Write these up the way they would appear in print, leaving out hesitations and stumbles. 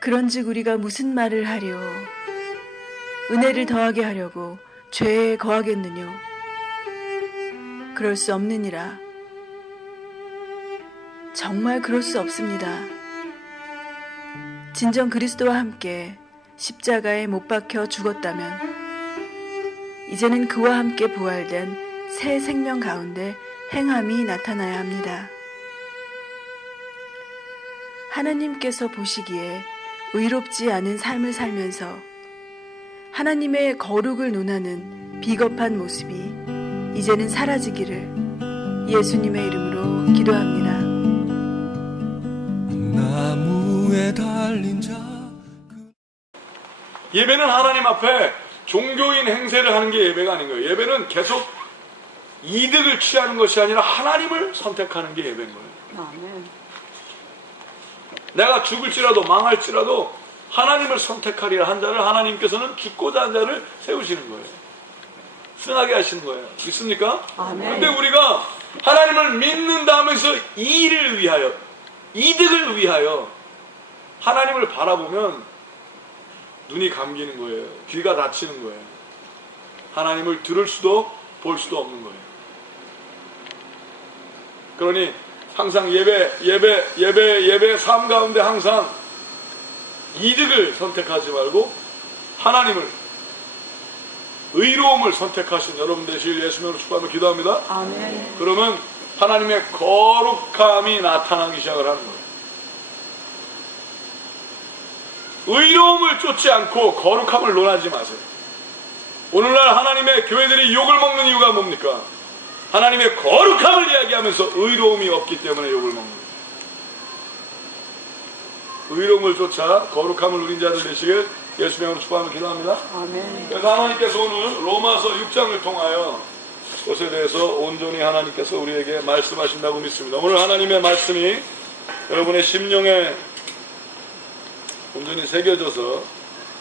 그런즉 우리가 무슨 말을 하려? 은혜를 더하게 하려고 죄에 거하겠느뇨? 그럴 수 없느니라. 정말 그럴 수 없습니다. 진정 그리스도와 함께 십자가에 못 박혀 죽었다면 이제는 그와 함께 부활된 새 생명 가운데 행함이 나타나야 합니다. 하나님께서 보시기에 의롭지 않은 삶을 살면서 하나님의 거룩을 논하는 비겁한 모습이 이제는 사라지기를 예수님의 이름으로 기도합니다. 나무에 달린 자. 예배는 하나님 앞에 종교인 행세를 하는 게 예배가 아닌 거예요. 예배는 계속 이득을 취하는 것이 아니라 하나님을 선택하는 게 예배인 거예요. 아멘. 내가 죽을지라도 망할지라도 하나님을 선택하리라 한 자를 하나님께서는 죽고자 한 자를 세우시는 거예요. 승하게 하시는 거예요. 믿습니까? 아멘. 그런데 우리가 하나님을 믿는다 하면서 이를 위하여, 이득을 위하여 하나님을 바라보면 눈이 감기는 거예요. 귀가 닫히는 거예요. 하나님을 들을 수도 볼 수도 없는 거예요. 그러니 항상 예배 삶 가운데 항상 이득을 선택하지 말고 하나님을, 의로움을 선택하신 여러분 되시길 예수님으로 축복하며 기도합니다. 아멘. 그러면 하나님의 거룩함이 나타나기 시작을 하는 거예요. 의로움을 쫓지 않고 거룩함을 논하지 마세요. 오늘날 하나님의 교회들이 욕을 먹는 이유가 뭡니까? 하나님의 거룩함을 이야기하면서 의로움이 없기 때문에 욕을 먹는 거예요. 의로움을 쫓아 거룩함을 누린 자들 되시길 예수님으로 축복하며 기도합니다. 아멘. 그래서 하나님께서 오늘 로마서 6장을 통하여 그것에 대해서 온전히 하나님께서 우리에게 말씀하신다고 믿습니다. 오늘 하나님의 말씀이 여러분의 심령에 온전히 새겨져서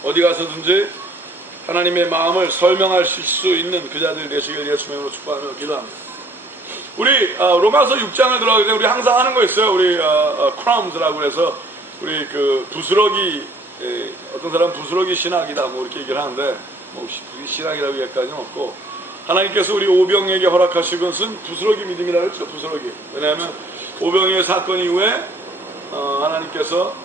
어디 가서든지 하나님의 마음을 설명하실 수 있는 그 자들 되시길 예수님으로 축복하며 기도합니다. 우리 로마서 6장을 들어가기 전에 우리 항상 하는 거 있어요. 우리 크라움즈라고 해서 우리 그 부스러기, 어떤 사람은 부스러기 신학이다 뭐 이렇게 얘기를 하는데 뭐 신학이라고 얘기까지는 없고, 하나님께서 우리 오병에게 허락하신 것은 부스러기 믿음이라고 했죠. 부스러기. 왜냐하면 오병의 사건 이후에 하나님께서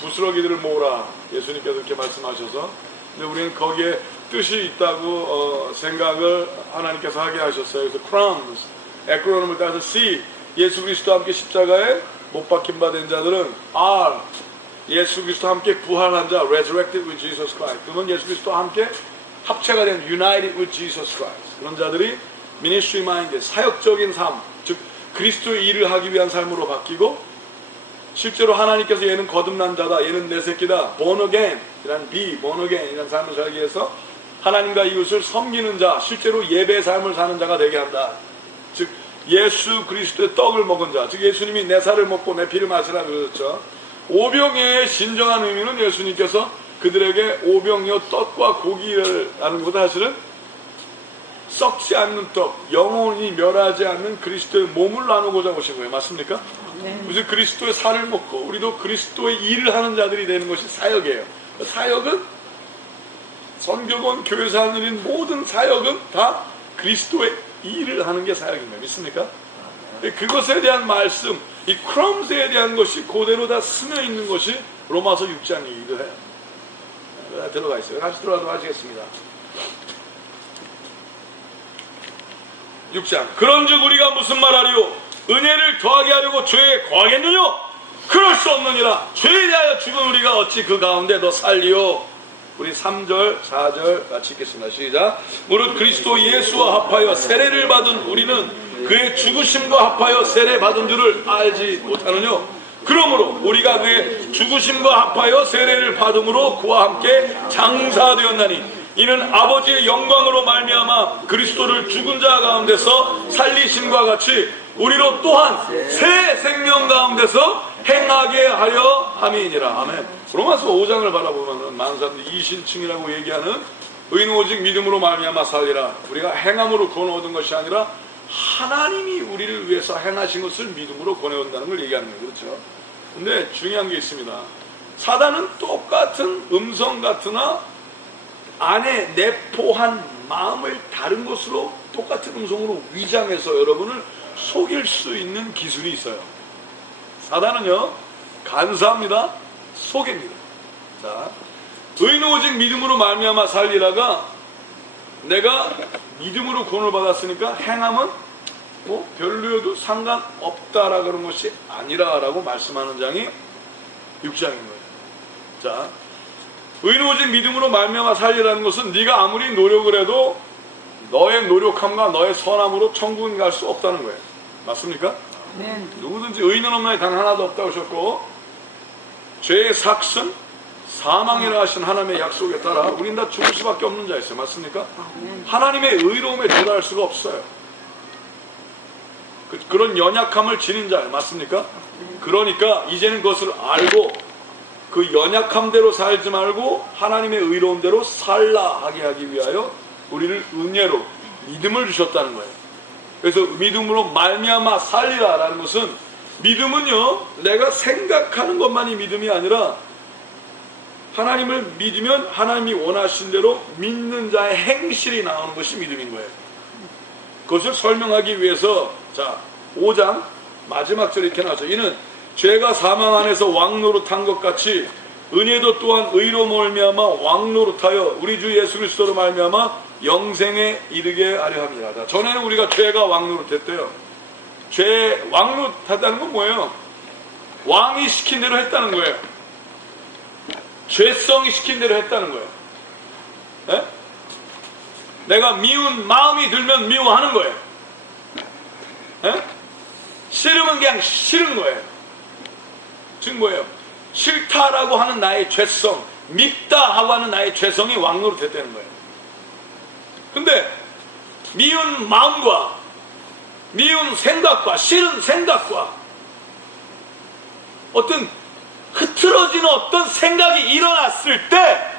부스러기들을 모으라 예수님께서 이렇게 말씀하셔서, 근데 우리는 거기에 뜻이 있다고 생각을 하나님께서 하게 하셨어요. 그래서 crowns, 에크로놈을 따서 C, 예수 그리스도와 함께 십자가에 못 박힌 바 된 자들은 R, 예수 그리스도와 함께 부활한 자, resurrected with Jesus Christ. 그러면 예수 그리스도와 함께 합체가 된 united with Jesus Christ. 그런 자들이 ministry minded, 사역적인 삶, 즉 그리스도의 일을 하기 위한 삶으로 바뀌고, 실제로 하나님께서 얘는 거듭난 자다, 얘는 내 새끼다, born again 이란 born again 이란 삶을 살기 위해서 하나님과 이웃을 섬기는 자, 실제로 예배의 삶을 사는 자가 되게 한다. 즉 예수 그리스도의 떡을 먹은 자, 즉 예수님이 내 살을 먹고 내 피를 마시라 그러셨죠. 오병이어의 진정한 의미는 예수님께서 그들에게 오병이어 떡과 고기를 하는 것보다 사실은 썩지 않는 떡, 영원히 멸하지 않는 그리스도의 몸을 나누고자 오신 거예요. 맞습니까? 그래서 그리스도의 살을 먹고 우리도 그리스도의 일을 하는 자들이 되는 것이 사역이에요. 사역은 선교건 교회에서 하는 일인 모든 사역은 다 그리스도의 일을 하는 게 사역입니다. 믿습니까? 그것에 대한 말씀, 이 크럼스에 대한 것이 그대로 다 스며 있는 것이 로마서 6장이기도 해요. 들어가 있어요. 같이 들어가도록 하시겠습니다. 6장. 그런즉 우리가 무슨 말하리요? 은혜를 더하게 하려고 죄에 거하겠느뇨? 그럴 수 없느니라. 죄에 대하여 죽은 우리가 어찌 그 가운데 더 살리요? 우리 3절, 4절 같이 읽겠습니다. 시작. 무릇 그리스도 예수와 합하여 세례를 받은 우리는 그의 죽으심과 합하여 세례 받은 줄을 알지 못하느뇨? 그러므로 우리가 그의 죽으심과 합하여 세례를 받음으로 그와 함께 장사되었나니 이는 아버지의 영광으로 말미암아 그리스도를 죽은 자 가운데서 살리심과 같이 우리로 또한 새 생명 가운데서 행하게 하려 함이니라. 아멘. 로마서 5장을 바라보면 많은 사람들이 이신층이라고 얘기하는 의인 오직 믿음으로 말미암아 살리라. 우리가 행함으로 구원 얻은 것이 아니라 하나님이 우리를 위해서 행하신 것을 믿음으로 권해온다는 걸 얘기하는 거예요. 그렇죠? 근데 중요한 게 있습니다. 사단은 똑같은 음성 같으나 안에 내포한 마음을 다른 것으로 똑같은 음성으로 위장해서 여러분을 속일 수 있는 기술이 있어요. 사단은요, 간사합니다. 속입니다. 자, 의인은 오직 믿음으로 말미암아 살리라가, 내가 믿음으로 구원을 받았으니까 행함은 뭐 별로여도 상관없다라 그런 것이 아니라라고 말씀하는 장이 6장인 거예요. 자, 의인은 오직 믿음으로 말미암아 살리라는 것은 네가 아무리 노력을 해도 너의 노력함과 너의 선함으로 천국은 갈 수 없다는 거예요. 맞습니까? 네. 누구든지 의인은 없나니 단 하나도 없다고 하셨고, 죄의 삭은 사망이라 하신 하나님의 약속에 따라 우린 다 죽을 수밖에 없는 자였어요. 맞습니까? 하나님의 의로움에 도달할 수가 없어요. 그런 연약함을 지닌 자예요. 맞습니까? 그러니까 이제는 그것을 알고 그 연약함대로 살지 말고 하나님의 의로움대로 살라 하게 하기 위하여 우리를 은혜로 믿음을 주셨다는 거예요. 그래서 믿음으로 말미암아 살리라라는 것은, 믿음은요, 내가 생각하는 것만이 믿음이 아니라 하나님을 믿으면 하나님이 원하신 대로 믿는 자의 행실이 나오는 것이 믿음인 거예요. 그것을 설명하기 위해서, 자, 5장 마지막 절에 이렇게 나오죠. 이는 죄가 사망 안에서 왕노릇한 것 같이 은혜도 또한 의로 말미암아 왕노릇하여 우리 주 예수 그리스도로 말미암아 영생에 이르게 하려 합니다. 자, 전에는 우리가 죄가 왕노릇했대요. 죄 왕노릇하다는 건 뭐예요? 왕이 시킨 대로 했다는 거예요. 죄성이 시킨 대로 했다는 거예요. 네? 내가 미운 마음이 들면 미워하는 거예요. 네? 싫으면 그냥 싫은 거예요. 즉 뭐예요? 싫다라고 하는 나의 죄성, 밉다 하고 하는 나의 죄성이 왕노릇했다는 거예요. 근데 미운 마음과 미운 생각과 싫은 생각과 어떤 흐트러지는 어떤 생각이 일어났을 때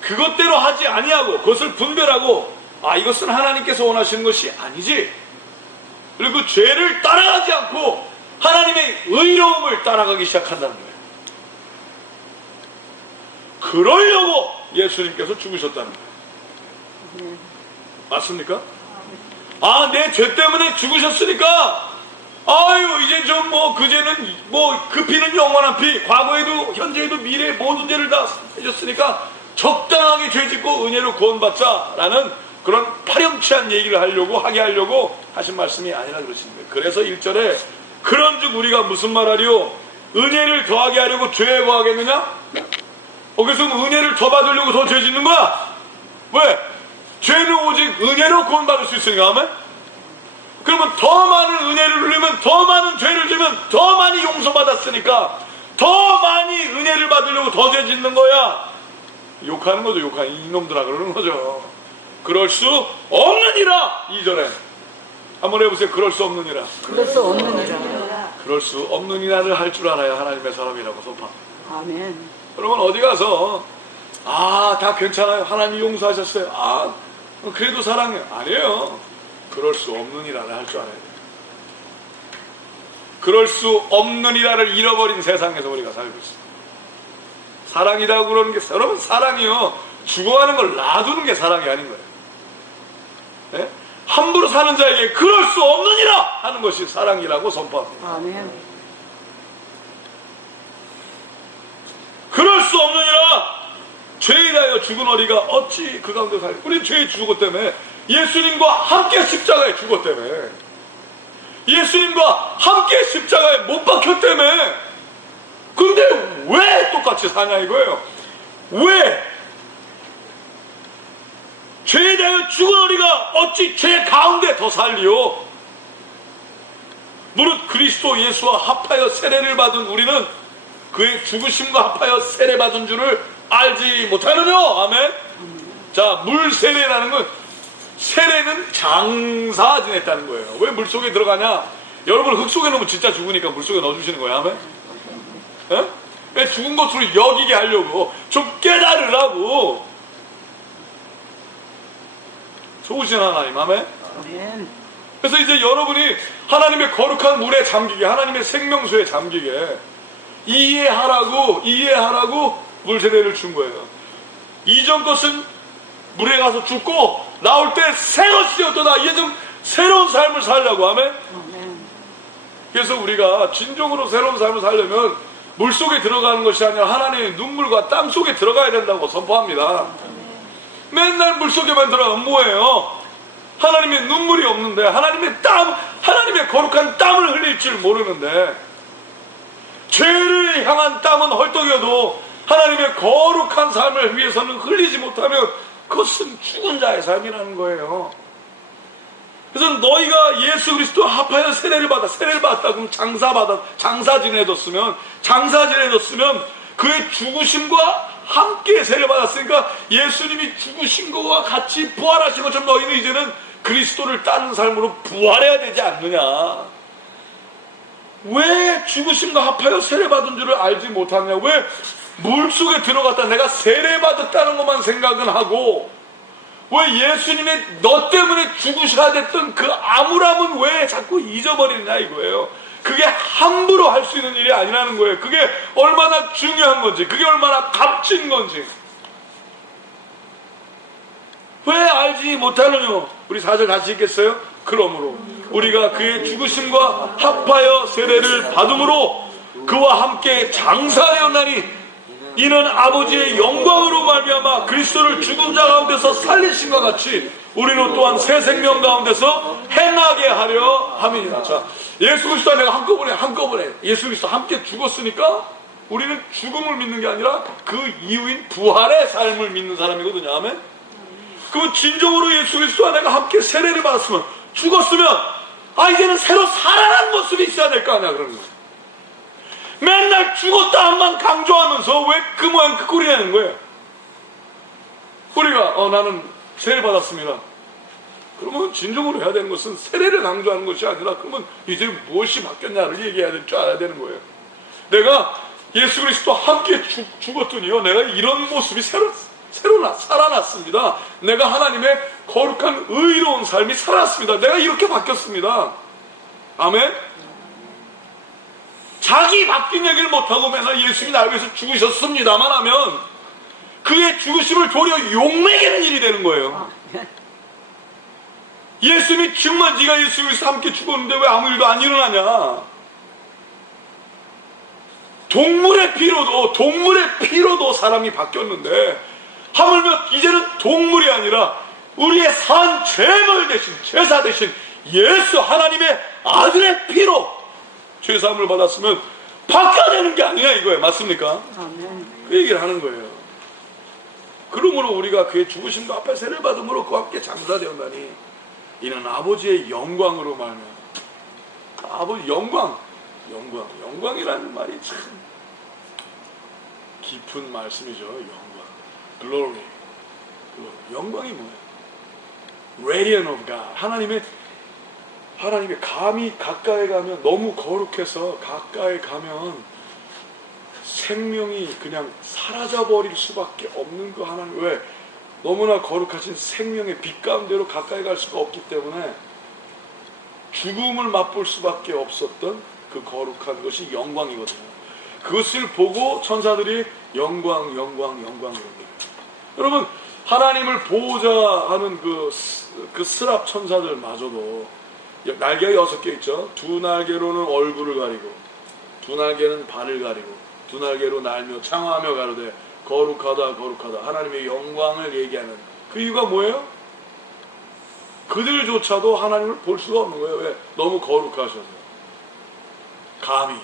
그것대로 하지 아니하고 그것을 분별하고, 아, 이것은 하나님께서 원하시는 것이 아니지, 그리고 그 죄를 따라가지 않고 하나님의 의로움을 따라가기 시작한다는 거예요. 그러려고 예수님께서 죽으셨다는 거예요. 맞습니까? 아, 내 죄 때문에 죽으셨으니까 아유, 이제 좀 뭐 그제는 뭐 그 피는 영원한 피, 과거에도 현재에도 미래의 모든 죄를 다 해줬으니까 적당하게 죄 짓고 은혜로 구원받자라는 그런 파렴치한 얘기를 하게 하려고 하신 말씀이 아니라 그러시는 거예요. 그래서 1절에 그런즉 우리가 무슨 말하리요? 은혜를 더하게 하려고 죄에 거하겠느냐? 그래서 은혜를 더 받으려고 더 죄 짓는 거야? 왜? 죄는 오직 은혜로 구원받을 수 있으니까. 아멘? 그러면 더 많은 은혜를 누리면, 더 많은 죄를 지면 더 많이 용서받았으니까 더 많이 은혜를 받으려고 더 죄 짓는 거야. 욕하는 거죠. 욕하는 이놈들아 그러는 거죠. 그럴 수 없느니라. 2절에 한번 해보세요. 그럴 수 없느니라. 그럴 수 없느니라. 그럴 수 없느니라를 할 줄 알아야 하나님의 사람이라고 선포. 아멘. 여러분 어디 가서 다 괜찮아요, 하나님이 용서하셨어요, 그래도 사랑해요, 아니에요. 그럴 수 없느니라를 할 줄 알아야 돼요. 그럴 수 없느니라를 잃어버린 세상에서 우리가 살고 있어요. 사랑이라고 그러는 게, 여러분 사랑이요, 죽어가는 걸 놔두는 게 사랑이 아닌 거예요. 네? 함부로 사는 자에게 그럴 수 없느니라 하는 것이 사랑이라고 선포합니다. 아멘. 그럴 수 없느니라. 죄에 대하여 죽은 어리가 어찌 그 가운데 살리. 우리 죄에 죽었기 때문에, 예수님과 함께 십자가에 죽었기 때문에, 예수님과 함께 십자가에 못 박혔기 때문에. 근데 왜 똑같이 사냐 이거예요. 왜? 죄에 대하여 죽은 어리가 어찌 죄 가운데 더 살리요? 무릇 그리스도 예수와 합하여 세례를 받은 우리는 그의 죽으심과 합하여 세례받은 줄을 알지 못하느냐? 아멘. 자, 물 세례라는 건, 세례는 장사 지냈다는 거예요. 왜 물속에 들어가냐? 여러분 흙 속에 넣으면 진짜 죽으니까 물속에 넣어주시는 거예요. 아멘. 에? 왜 죽은 것으로 여기게 하려고, 좀 깨달으라고. 좋으신 하나님. 아멘. 아멘. 그래서 이제 여러분이 하나님의 거룩한 물에 잠기게, 하나님의 생명수에 잠기게, 이해하라고 물세례를 준 거예요. 이전 것은 물에 가서 죽고 나올 때 새 것이 되었도다. 이제 좀 새로운 삶을 살려고 하면, 아멘. 그래서 우리가 진정으로 새로운 삶을 살려면 물속에 들어가는 것이 아니라 하나님의 눈물과 땀 속에 들어가야 된다고 선포합니다. 맨날 물속에만 들어가면 뭐예요? 하나님의 눈물이 없는데, 하나님의 거룩한 땀을 흘릴 줄 모르는데, 죄를 향한 땀은 헐떡여도 하나님의 거룩한 삶을 위해서는 흘리지 못하면 그것은 죽은 자의 삶이라는 거예요. 그래서 너희가 예수 그리스도 합하여 세례를 받았다. 그럼 장사 지내줬으면 그의 죽으심과 함께 세례 받았으니까 예수님이 죽으신 것과 같이 부활하신 것처럼 너희는 이제는 그리스도를 따르는 삶으로 부활해야 되지 않느냐. 왜 죽으심과 합하여 세례 받은 줄을 알지 못하느냐. 왜 물속에 들어갔다 내가 세례 받았다는 것만 생각은 하고, 왜 예수님의 너 때문에 죽으셔야 됐던 그 암울함은 왜 자꾸 잊어버리느냐 이거예요. 그게 함부로 할 수 있는 일이 아니라는 거예요. 그게 얼마나 중요한 건지, 그게 얼마나 값진 건지 왜 알지 못하느냐. 우리 4절 다시 읽겠어요? 그러므로 우리가 그의 죽으심과 합하여 세례를 받음으로 그와 함께 장사되었나니 이는 아버지의 영광으로 말미암아 그리스도를 죽은 자 가운데서 살리심과 같이 우리로 또한 새 생명 가운데서 행하게 하려 함이니라. 자, 예수 그리스도와 내가 한꺼번에 예수 그리스도 함께 죽었으니까 우리는 죽음을 믿는 게 아니라 그 이후인 부활의 삶을 믿는 사람이거든요. 아멘. 그럼 진정으로 예수 그리스도와 내가 함께 세례를 받았으면, 죽었으면 이제는 새로 살아난 모습이 있어야 될 거 아니야. 그러는 거예요. 맨날 죽었다 한만 강조하면서 왜 그 모양 그 꼴이 되는 거예요. 우리가 나는 세례 받았습니다. 그러면 진정으로 해야 되는 것은 세례를 강조하는 것이 아니라, 그러면 이제 무엇이 바뀌었냐를 얘기해야 될 줄 알아야 되는 거예요. 내가 예수 그리스도와 함께 죽었더니요, 내가 이런 모습이 새로 살아났습니다. 내가 하나님의 거룩한 의로운 삶이 살아났습니다. 내가 이렇게 바뀌었습니다. 아멘. 자기 바뀐 얘기를 못하고 맨날 예수님이 나를 위해서 죽으셨습니다만 하면 그의 죽으심을 도리어 욕먹이는 일이 되는 거예요. 예수님이 정말 네가 예수 그리스도 함께 죽었는데 왜 아무 일도 안 일어나냐. 동물의 피로도 사람이 바뀌었는데, 하물며 이제는 동물이 아니라 우리의 산 죄물 대신, 제사 대신 예수 하나님의 아들의 피로 죄사함을 받았으면 바뀌어야 되는 게 아니냐 이거예요. 맞습니까? 아멘. 그 얘기를 하는 거예요. 그러므로 우리가 그의 죽으심과 합하여 세례를 받음으로 그와 함께 장사되었나니 이는 아버지의 영광으로 말미암아. 아버지 영광이라는 말이 참 깊은 말씀이죠. 영광, glory. 영광이 뭐예요? Radiant of God. 하나님의 감히 가까이 가면, 너무 거룩해서 가까이 가면 생명이 그냥 사라져버릴 수밖에 없는 그 하나님. 왜? 너무나 거룩하신 생명의 빛 가운데로 가까이 갈 수가 없기 때문에 죽음을 맛볼 수밖에 없었던 그 거룩한 것이 영광이거든요. 그것을 보고 천사들이 영광 그러는 여러분, 하나님을 보호자 하는 그 스랍 천사들마저도 날개가 6개 있죠. 두 날개로는 얼굴을 가리고, 두 날개는 발을 가리고, 두 날개로 날며 창하며 가로되 거룩하다 하나님의 영광을 얘기하는 그 이유가 뭐예요? 그들조차도 하나님을 볼 수가 없는 거예요. 왜? 너무 거룩하셔서. 감히.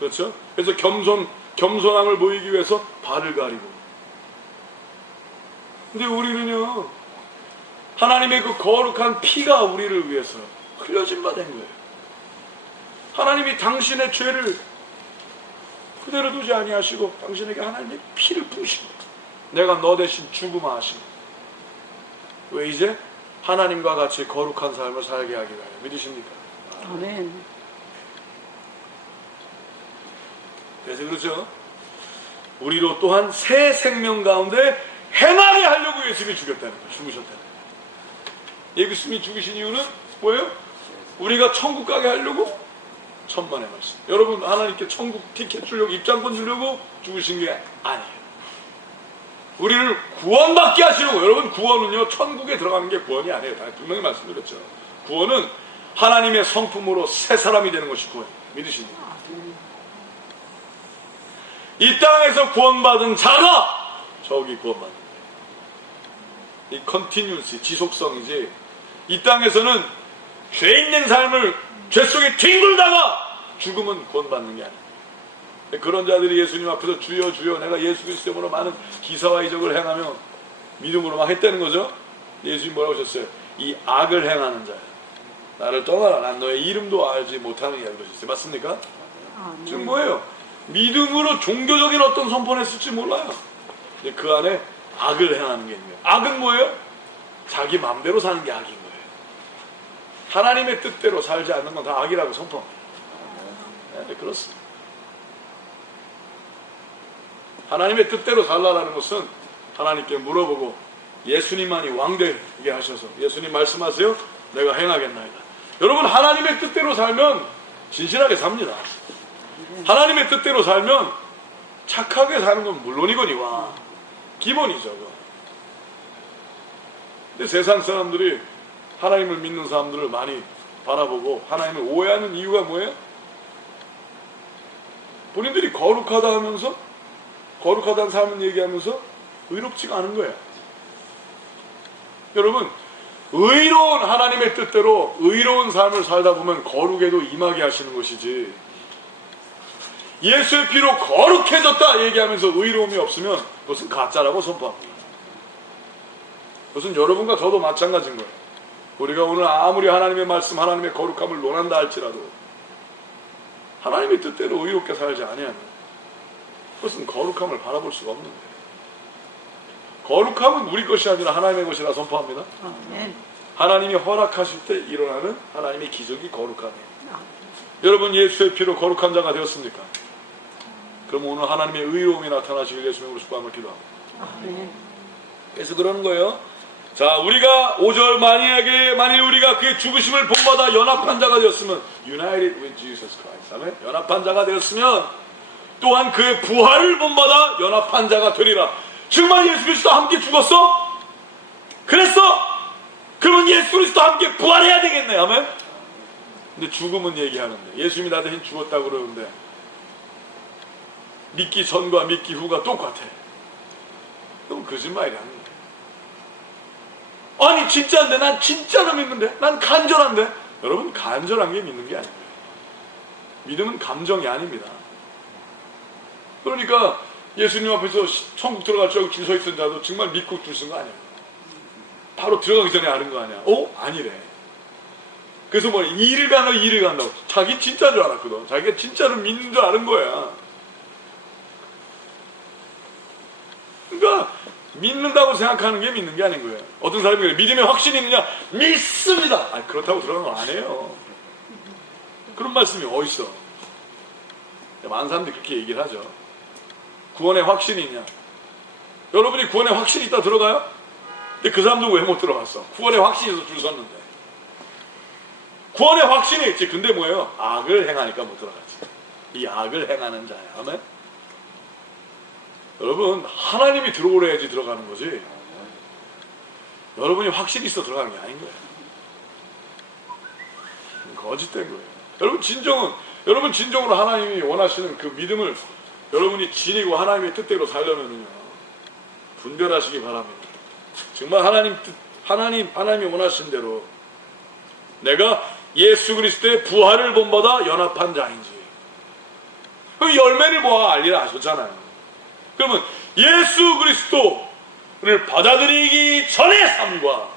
그렇죠? 그래서 겸손함을 보이기 위해서 발을 가리고. 근데 우리는요, 하나님의 그 거룩한 피가 우리를 위해서 흘려진 바 된 거예요. 하나님이 당신의 죄를 그대로 두지 아니하시고 당신에게 하나님의 피를 부으시고 내가 너 대신 죽음하시고, 왜 이제 하나님과 같이 거룩한 삶을 살게 하기 위하여. 믿으십니까? 아멘. 그래서 그렇죠. 우리로 또한 새 생명 가운데 행하게 하려고 예수님이 죽였다는 거예요. 죽으셨다는 거예요. 예수님이 죽으신 이유는 뭐예요? 우리가 천국 가게 하려고? 천만의 말씀. 여러분, 하나님께 천국 티켓 주려고, 입장권 주려고 죽으신 게 아니에요. 우리를 구원받게 하시려고. 여러분, 구원은요, 천국에 들어가는 게 구원이 아니에요. 다 분명히 말씀드렸죠. 구원은 하나님의 성품으로 새 사람이 되는 것이 구원이에요. 믿으십니까? 이 땅에서 구원받은 자가 저기 구원받는 거예요. 이 컨티뉴스, 지속성이지. 이 땅에서는 죄 있는 삶을 죄 속에 뒹굴다가 죽으면 구원받는 게 아니에요. 그런 자들이 예수님 앞에서 주여 주여 내가 예수 그리스도 이름으로 많은 기사와 이적을 행하며 믿음으로 막 했다는 거죠. 예수님 뭐라고 하셨어요? 이 악을 행하는 자야, 나를 떠나라, 난 너의 이름도 알지 못하느냐 그러셨어요. 맞습니까? 지금 뭐예요? 믿음으로 종교적인 어떤 선포를 했을지 몰라요. 근데 그 안에 악을 행하는 게 있는 거예요. 악은 뭐예요? 자기 마음대로 사는 게 악인 거예요. 하나님의 뜻대로 살지 않는 건 다 악이라고 선포합니다. 네, 그렇습니다. 하나님의 뜻대로 살라라는 것은 하나님께 물어보고 예수님만이 왕되게 하셔서 예수님 말씀하세요, 내가 행하겠나이다. 여러분, 하나님의 뜻대로 살면 진실하게 삽니다. 하나님의 뜻대로 살면 착하게 사는 건 물론이거니와 기본이죠. 근데 세상 사람들이 하나님을 믿는 사람들을 많이 바라보고 하나님을 오해하는 이유가 뭐예요? 본인들이 거룩하다 하면서, 거룩하다는 삶을 얘기하면서 의롭지가 않은 거예요. 여러분, 의로운 하나님의 뜻대로 의로운 삶을 살다 보면 거룩에도 임하게 하시는 것이지, 예수의 피로 거룩해졌다 얘기하면서 의로움이 없으면 그것은 가짜라고 선포합니다. 그것은 여러분과 저도 마찬가지인 거예요. 우리가 오늘 아무리 하나님의 말씀, 하나님의 거룩함을 논한다 할지라도 하나님의 뜻대로 의롭게 살지 아니하면 그것은 거룩함을 바라볼 수가 없는 거예요. 거룩함은 우리 것이 아니라 하나님의 것이라 선포합니다. 하나님이 허락하실 때 일어나는 하나님의 기적이 거룩함이에요. 여러분, 예수의 피로 거룩한 자가 되었습니까? 그럼 오늘 하나님의 의로움이 나타나시길 예수님으로 축복함을 기도합니다. 그래서 그러는 거예요. 자, 우리가 5절 만일 우리가 그의 죽으심을 본받아 연합한 자가 되었으면, united with Jesus Christ, 아멘? 연합한 자가 되었으면 또한 그의 부활을 본받아 연합한 자가 되리라. 정말 예수 그리스도 함께 죽었어? 그랬어? 그러면 예수 그리스도 함께 부활해야 되겠네. 아멘? 근데 죽음은 얘기하는데, 예수님이 나 대신 죽었다고 그러는데 믿기 전과 믿기 후가 똑같아. 그럼 거짓말이라는 거야. 아니 진짜인데, 난 진짜로 믿는데, 난 간절한데. 여러분, 간절한 게 믿는 게 아니에요. 믿음은 감정이 아닙니다. 그러니까 예수님 앞에서 천국 들어갈 줄 알고 줄 서 있던 자도 정말 믿고 줄 선 거 아니에요. 바로 들어가기 전에 아는 거 아니야. 아니래. 그래서 뭐 이를 간다고. 자기 진짜인 줄 알았거든. 자기가 진짜로 믿는 줄 아는 거야. 그러니까 믿는다고 생각하는 게 믿는 게 아닌 거예요. 어떤 사람이 그래, 믿음에 확신이 있느냐? 믿습니다. 아니, 그렇다고 들어가는 건 아니에요. 그런 말씀이 어딨어. 많은 사람들이 그렇게 얘기를 하죠. 구원에 확신이 있냐? 여러분이 구원에 확신이 있다 들어가요? 근데 그 사람들은 왜 못 들어갔어? 구원에 확신이 있어서 줄 섰는데. 구원에 확신이 있지. 근데 뭐예요? 악을 행하니까 못 들어갔지. 이 악을 행하는 자야. 아멘? 여러분, 하나님이 들어오래야지 들어가는 거지. 여러분이 확신이 있어 들어가는 게 아닌 거예요. 거짓된 거예요. 여러분 진정으로 하나님이 원하시는 그 믿음을 여러분이 지니고 하나님의 뜻대로 살려면요, 분별하시기 바랍니다. 정말 하나님이 원하신 대로 내가 예수 그리스도의 부활을 본받아 연합한 자인지, 그 열매를 보아 알리라 하셨잖아요. 그러면 예수 그리스도를 받아들이기 전의 삶과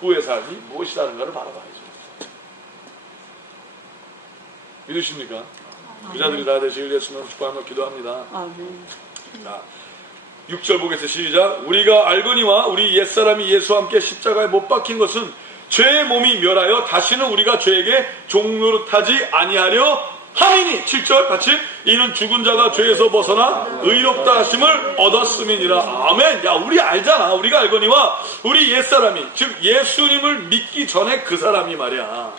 후의 삶이 무엇이라는가를 바라봐야죠. 믿으십니까? 그 자들이 다 되시길 예수님으로 축복하며 기도합니다. 자, 6절 보겠습니다. 시작. 우리가 알거니와 우리 옛사람이 예수와 함께 십자가에 못 박힌 것은 죄의 몸이 멸하여 다시는 우리가 죄에게 종노릇하지 아니하려 함이니. 7절 같이. 이는 죽은 자가 죄에서 벗어나 의롭다 하심을 얻었음이니라. 아멘. 야, 우리 알잖아. 우리가 알거니와 우리 옛사람이, 즉 예수님을 믿기 전에 그 사람이 말이야,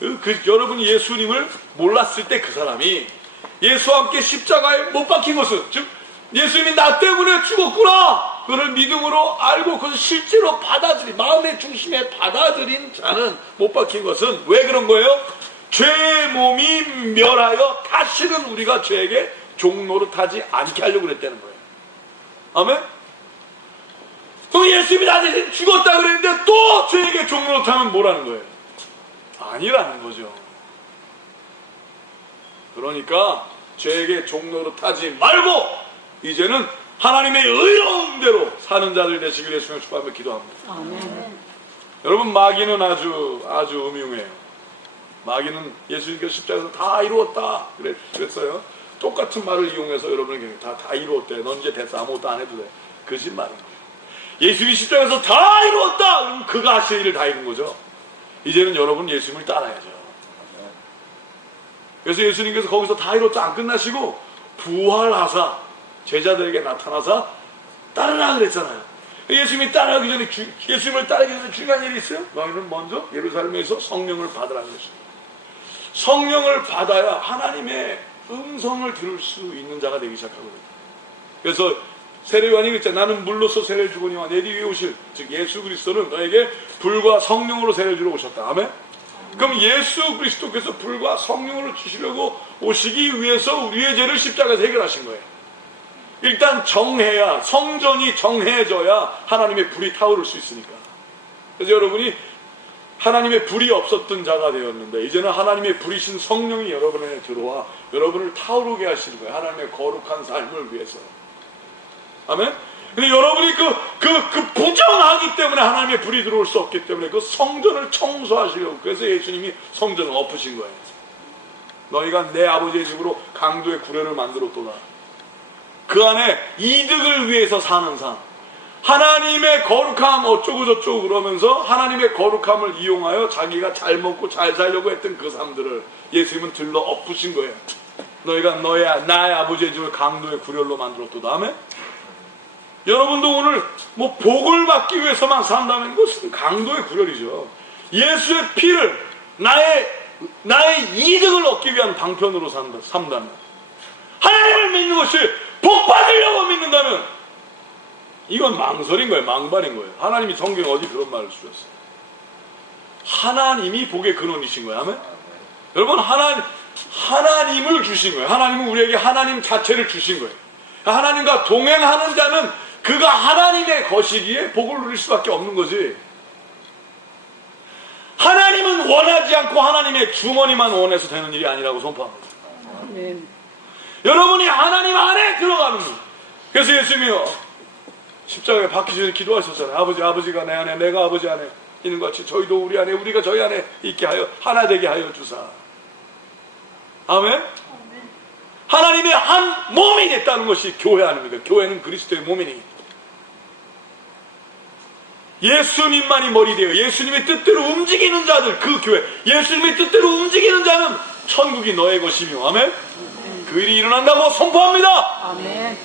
여러분이 예수님을 몰랐을 때 그 사람이 예수와 함께 십자가에 못 박힌 것은, 즉 예수님이 나 때문에 죽었구나, 그걸 믿음으로 알고 그것을 실제로 받아들인, 마음의 중심에 받아들인 자는, 못 박힌 것은 왜 그런 거예요? 죄의 몸이 멸하여 다시는 우리가 죄에게 종노릇하지 않게 하려고 그랬다는 거예요. 아멘? 그럼 예수님이 나 대신 죽었다 그랬는데 또 죄에게 종노릇하면 뭐라는 거예요? 아니라는 거죠. 그러니까 죄에게 종노릇하지 말고 이제는 하나님의 의로운 대로 사는 자들 되시길 예수님을 축복하며 기도합니다. 아멘. 여러분, 마귀는 아주 음흉해요. 마귀는 예수님께서 십자가에서 다 이루었다 그랬어요. 똑같은 말을 이용해서 여러분에게 다 이루었대. 넌 이제 됐어, 아무것도 안 해도 돼. 거짓말인 거예요. 예수님이 십자가에서 다 이루었다 그러면 그가 하실 일을 다 이룬 거죠. 이제는 여러분 예수님을 따라야죠. 그래서 예수님께서 거기서 다 이뤘다 안 끝나시고 부활하사 제자들에게 나타나사 따르라 그랬잖아요. 예수님이 따라가기 전에, 예수님을 따르기 전에 중요한 일이 있어요. 너희는 먼저 예루살렘에서 성령을 받으라 그랬습니다. 성령을 받아야 하나님의 음성을 들을 수 있는 자가 되기 시작하거든요. 그래서 세례요한이 그랬잖아요. 나는 물로서 세례를 주거니와 내 뒤에 오실, 즉 예수 그리스도는 너에게 불과 성령으로 세례를 주러 오셨다. 아멘? 그럼 예수 그리스도께서 불과 성령으로 주시려고 오시기 위해서 우리의 죄를 십자가에서 해결하신 거예요. 일단 정해야, 성전이 정해져야 하나님의 불이 타오를 수 있으니까. 그래서 여러분이 하나님의 불이 없었던 자가 되었는데 이제는 하나님의 불이신 성령이 여러분 안에 들어와 여러분을 타오르게 하시는 거예요. 하나님의 거룩한 삶을 위해서. 아멘? 근데 여러분이 그 부정하기 때문에 하나님의 불이 들어올 수 없기 때문에 그 성전을 청소하시려고, 그래서 예수님이 성전을 엎으신 거예요. 너희가 내 아버지의 집으로 강도의 구례를 만들었도다. 그 안에 이득을 위해서 사는 삶, 하나님의 거룩함 어쩌고 저쩌고 그러면서 하나님의 거룩함을 이용하여 자기가 잘 먹고 잘 살려고 했던 그 삶들을 예수님은 들러 엎으신 거예요. 너희가 나의 아버지의 집을 강도의 구렬로 만들었도다. 아멘? 여러분도 오늘 복을 받기 위해서만 산다는 것은 강도의 구렬이죠. 예수의 피를 나의 이득을 얻기 위한 방편으로 삼다면, 하나님을 믿는 것이 복 받으려고 믿는다면 이건 망설인 거예요. 망발인 거예요. 하나님이 성경에 어디 그런 말을 주셨어요? 하나님이 복의 근원이신 거예요. 아멘? 여러분, 하나님을 주신 거예요. 하나님은 우리에게 하나님 자체를 주신 거예요. 하나님과 동행하는 자는 그가 하나님의 것이기에 복을 누릴 수밖에 없는 거지. 하나님은 원하지 않고 하나님의 주머니만 원해서 되는 일이 아니라고 선포합니다. 아멘. 여러분이 하나님 안에 들어가는 거예요. 그래서 예수님이요, 십자가에 박히기 전에 기도하셨잖아요. 아버지가 내 안에, 내가 아버지 안에 있는 것 같이 저희도 우리 안에, 우리가 저희 안에 있게 하여 하나 되게 하여 주사. 아멘? 하나님의 한 몸이 됐다는 것이 교회 아닙니까? 교회는 그리스도의 몸이니 예수님만이 머리 되어 예수님의 뜻대로 움직이는 자들, 그 교회, 예수님의 뜻대로 움직이는 자는 천국이 너의 것이며, 아멘? 그 일이 일어난다고 선포합니다. 아멘.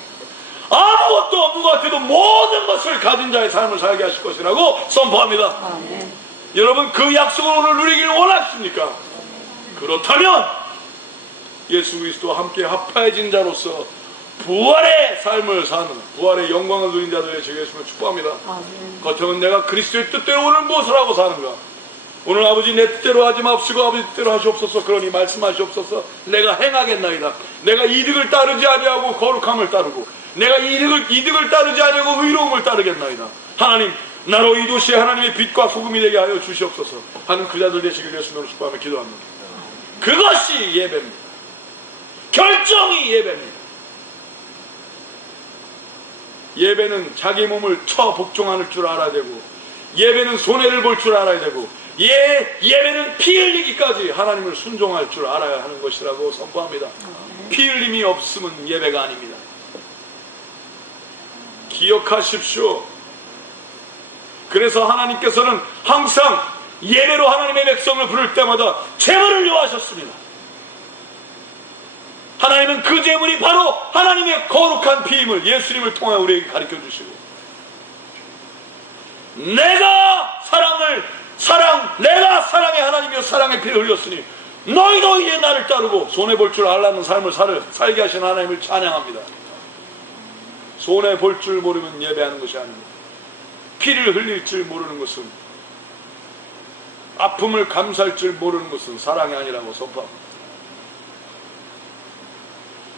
아무것도 없는 것 같아도 모든 것을 가진 자의 삶을 살게 하실 것이라고 선포합니다. 아멘. 여러분, 그 약속을 오늘 누리기를 원하십니까? 그렇다면 예수 그리스도와 함께 합해진 자로서 부활의 삶을 사는, 부활의 영광을 누린 자들의 제 예수님을 축복합니다. 아멘. 그렇다면 내가 그리스도의 뜻대로 오늘 무엇을 하고 사는가? 오늘 아버지 내 뜻대로 하지 마옵시고 아버지 뜻대로 하시옵소서. 그러니 말씀하시옵소서. 내가 행하겠나이다. 내가 이득을 따르지 아니하고 거룩함을 따르고, 내가 이득을 따르지 아니하고 의로움을 따르겠나이다. 하나님, 나로 이 도시에 하나님의 빛과 소금이 되게 하여 주시옵소서 하는 그 자들 되시길 예수님으로 축복하며 기도합니다. 그것이 예배입니다. 결정이 예배입니다. 예배는 자기 몸을 처 복종하는 줄 알아야 되고, 예배는 손해를 볼 줄 알아야 되고, 예배는 피 흘리기까지 하나님을 순종할 줄 알아야 하는 것이라고 선포합니다. 피 흘림이 없으면 예배가 아닙니다. 기억하십시오. 그래서 하나님께서는 항상 예배로 하나님의 백성을 부를 때마다 제물을 요하셨습니다. 하나님은 그 제물이 바로 하나님의 거룩한 피임을 예수님을 통해 우리에게 가르쳐 주시고, 내가 사랑을 내가 사랑의 하나님이여 사랑의 피를 흘렸으니 너희도 이제 나를 따르고 손해볼 줄 알라는 삶을 살게 하신 하나님을 찬양합니다. 손해볼 줄 모르면 예배하는 것이 아닙니다. 피를 흘릴 줄 모르는 것은, 아픔을 감수할 줄 모르는 것은 사랑이 아니라고 선포합니다.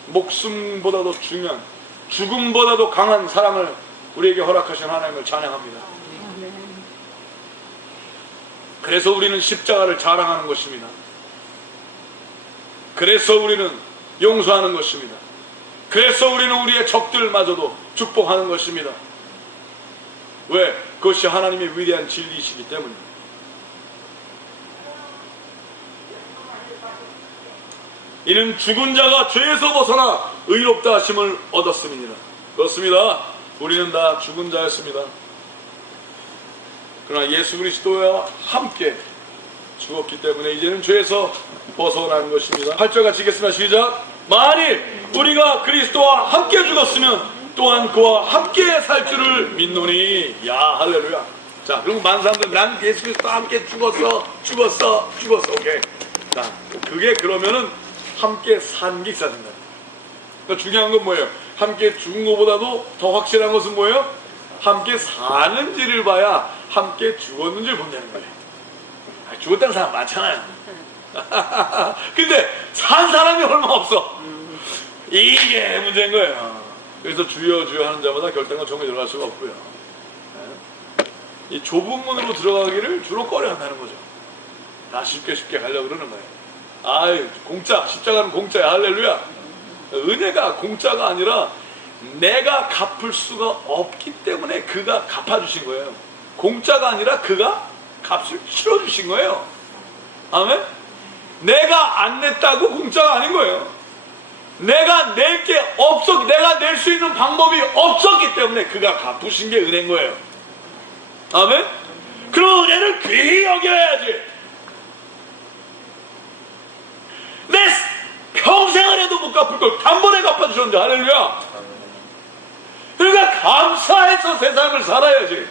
목숨보다도 중요한, 죽음보다도 강한 사랑을 우리에게 허락하신 하나님을 찬양합니다. 그래서 우리는 십자가를 자랑하는 것입니다. 그래서 우리는 용서하는 것입니다. 그래서 우리는 우리의 적들마저도 축복하는 것입니다. 왜? 그것이 하나님의 위대한 진리이시기 때문입니다. 이는 죽은 자가 죄에서 벗어나 의롭다 하심을 얻었음이니라. 그렇습니다. 우리는 다 죽은 자였습니다. 그러나 예수 그리스도와 함께 죽었기 때문에 이제는 죄에서 벗어나는 것입니다. 8절 같이 읽겠습니다. 시작. 만일 우리가 그리스도와 함께 죽었으면 또한 그와 함께 살 줄을 믿노니. 야, 할렐루야. 자, 그럼 많은 사람들 난 예수 그리스도와 함께 죽었어. 오케이. 자, 그게 그러면은 함께 산 게 있어야 된다. 그러니까 중요한 건 뭐예요? 함께 죽은 것보다도 더 확실한 것은 뭐예요? 함께 사는지를 봐야 함께 죽었는지를 본다는 거예요. 죽었다는 사람 많잖아요. 근데 산 사람이 얼마 없어. 이게 문제인 거예요. 그래서 주여 주여 하는 자마다 결단과 정에 들어갈 수가 없고요. 이 좁은 문으로 들어가기를 주로 꺼려한다는 거죠. 다 쉽게 가려고 그러는 거예요. 아유, 공짜, 십자가는 공짜야. 할렐루야. 은혜가 공짜가 아니라 내가 갚을 수가 없기 때문에 그가 갚아주신 거예요. 공짜가 아니라 그가 값을 치러주신 거예요. 아멘? 내가 안 냈다고 공짜가 아닌 거예요. 내가 낼 수 있는 방법이 없었기 때문에 그가 갚으신 게 은혜인 거예요. 아멘? 그런 은혜를 귀히 여겨야지. 내 평생을 해도 못 갚을 걸 단번에 갚아주셨는데. 할렐루야. 그러니까 감사해서 세상을 살아야지.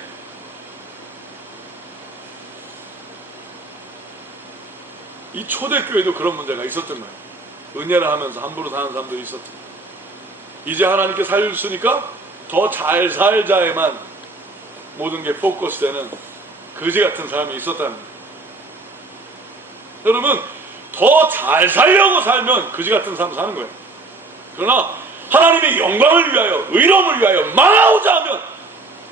이 초대교회도 그런 문제가 있었던 거예요. 은혜를 하면서 함부로 사는 사람들이 있었던 거예요. 이제 하나님께 살려주시니까 더 잘 살자에만 모든 게 포커스되는 거지 같은 사람이 있었다는 거예요. 여러분, 더 잘 살려고 살면 거지 같은 삶 사는 거예요. 그러나 하나님의 영광을 위하여, 의로움을 위하여 망하고자 하면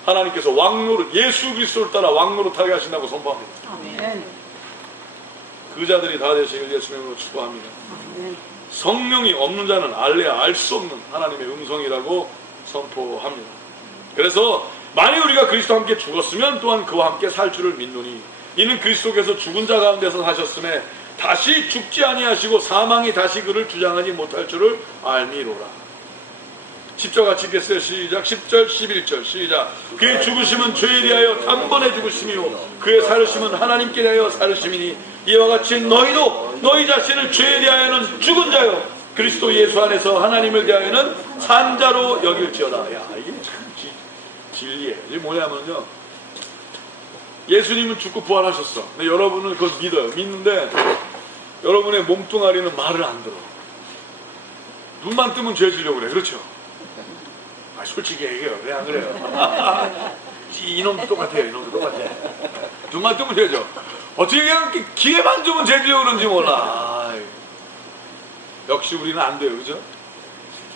하나님께서 왕노릇, 예수 그리스도를 따라 왕노릇하게 하신다고 선포합니다. 아멘. 그 자들이 다 되시길 예수의 이름으로 축복합니다. 성령이 없는 자는 알래야 알 수 없는 하나님의 음성이라고 선포합니다. 그래서 만일 우리가 그리스도와 함께 죽었으면 또한 그와 함께 살 줄을 믿노니 이는 그리스도께서 죽은 자 가운데서 사셨음에 다시 죽지 아니하시고 사망이 다시 그를 주장하지 못할 줄을 알미로라. 10절 같이 읽겠어요. 시작. 10절 11절 시작. 그의 죽으심은 죄에 대하여 단번에 죽으심이요 그의 살으심은 하나님께 대하여 살으심이니 이와 같이 너희도 너희 자신을 죄에 대하여는 죽은 자요 그리스도 예수 안에서 하나님을 대하여는 산 자로 여길지어다. 야, 이게 참 진리예요. 이게 뭐냐면요, 예수님은 죽고 부활하셨어. 근데 여러분은 그걸 믿어요. 믿는데 여러분의 몸뚱아리는 말을 안 들어. 눈만 뜨면 죄 지려고 그래. 그렇죠? 아, 솔직히 얘기해요. 그래 안 그래요? 이놈도 똑같아요. 이놈도 똑같아. 눈만 뜨면 죄죠. 어떻게 그냥 기회만 주면 죄 지려고 그런지 몰라. 아이, 역시 우리는 안 돼요. 그죠?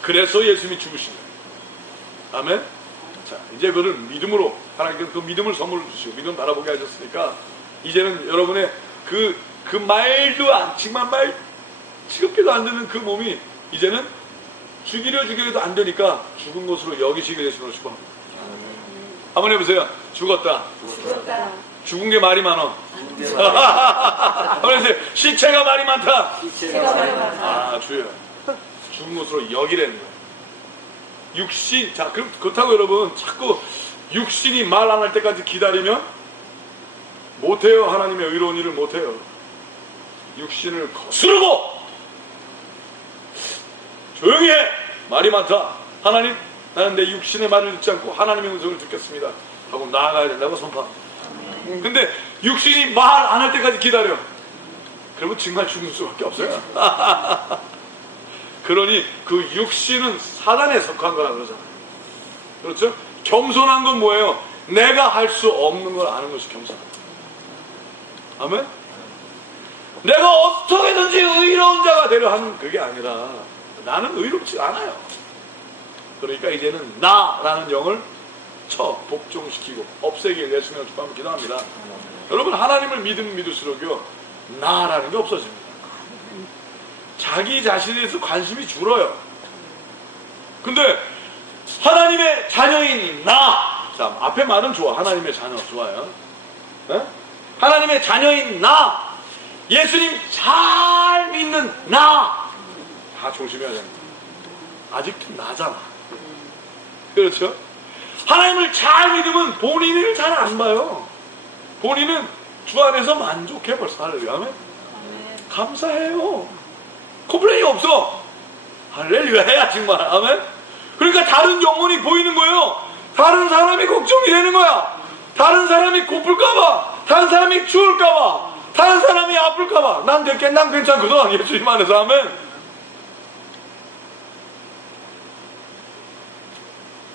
그래서 예수님이 죽으신 거예요. 아멘? 자, 이제 그를 믿음으로, 하나님께서 그 믿음을 선물로 주시고 믿음 바라보게 하셨으니까 이제는 여러분의 그 말도 정말 말 지겹게도 안 되는 그 몸이 이제는 죽이려 해도 안 되니까 죽은 것으로 여기시게 되시는 축복합니다. 한번 해보세요. 죽었다. 죽은 게 말이 많아. 한번 해보세요. 시체가 말이 많다. 아, 주여. 죽은 것으로 여기라는 거예요. 육신, 자, 그렇다고 여러분 자꾸 육신이 말 안 할 때까지 기다리면 못해요. 하나님의 의로운 일을 못해요. 육신을 거스르고 조용히 해. 말이 많다. 하나님, 나는 내 육신의 말을 듣지 않고 하나님의 음성을 듣겠습니다 하고 나아가야 된다고 선포합니다. 근데 육신이 말 안 할 때까지 기다려. 그러면 정말 죽을 수밖에 없어요. 그러니 그 육신은 사단에 속한 거라 그러잖아요. 그렇죠? 겸손한 건 뭐예요? 내가 할 수 없는 걸 아는 것이 겸손합니다. 아멘? 내가 어떻게든지 의로운 자가 되려 하는 그게 아니라 나는 의롭지 않아요. 그러니까 이제는 나라는 영을 복종시키고 없애길 예수님을 기뻐하며 기도합니다. 여러분, 하나님을 믿으면 믿을수록요 나라는 게 없어집니다. 자기 자신에 대해서 관심이 줄어요. 근데 하나님의 자녀인 나, 자, 앞에 말은 좋아. 하나님의 자녀 좋아요. 네? 하나님의 자녀인 나, 예수님 잘 믿는 나, 다 조심해야 됩니다. 아직도 나잖아. 그렇죠? 하나님을 잘 믿으면 본인을 잘 안 봐요. 본인은 주 안에서 만족해 벌써. 할렐루야. 아멘. 감사해요. 컴플레인이 없어. 할렐루야 해야 정말. 아멘. 그러니까 다른 영혼이 보이는 거예요. 다른 사람이 걱정이 되는 거야. 다른 사람이 고플까봐, 다른 사람이 추울까봐, 다른 사람이 아플까봐. 난 괜찮거든. 예수님 안에서. 아멘.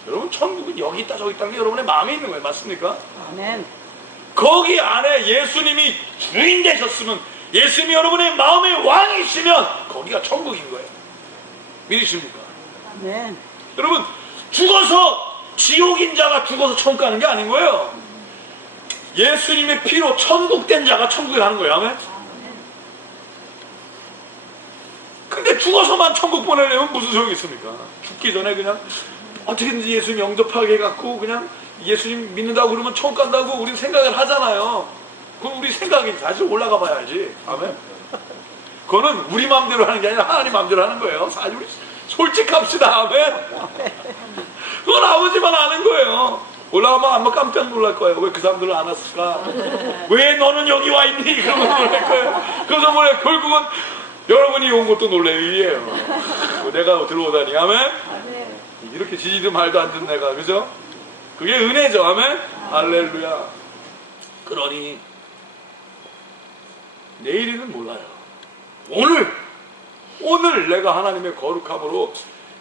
여러분, 천국은 여기 있다 저기 있다는 게 여러분의 마음에 있는 거예요. 맞습니까? 아멘. 거기 안에 예수님이 주인 되셨으면, 예수님이 여러분의 마음의 왕이시면 거기가 천국인 거예요. 믿으십니까? 아멘. 여러분, 죽어서 지옥인 자가 죽어서 천국 가는 게 아닌 거예요. 예수님의 피로 천국된 자가 천국에 가는 거예요. 아멘. 근데 죽어서만 천국 보내려면 무슨 소용이 있습니까? 죽기 전에 그냥 어떻게든지 예수님 영접하게 해갖고 그냥 예수님 믿는다고 그러면 천국 간다고 우리는 생각을 하잖아요. 그럼 우리 생각이 다시 올라가 봐야지. 아멘. 그거는 우리 마음대로 하는 게 아니라 하나님 마음대로 하는 거예요. 사실 우리 솔직합시다. 아멘. 그건 아버지만 아는 거예요. 올라가면 아마 깜짝 놀랄 거예요. 왜 그 사람들은 안 왔을까? 왜 너는 여기 와 있니? 그러면 놀랄 거예요. 그래서 뭐래? 결국은 여러분이 온 것도 놀랄 일이에요. 내가 들어오다니. 아멘. 이렇게 지지도 말도 안 듣는 애가, 그죠? 그게 은혜죠. 아멘. 할렐루야. 그러니 내일은 몰라요. 오늘 내가 하나님의 거룩함으로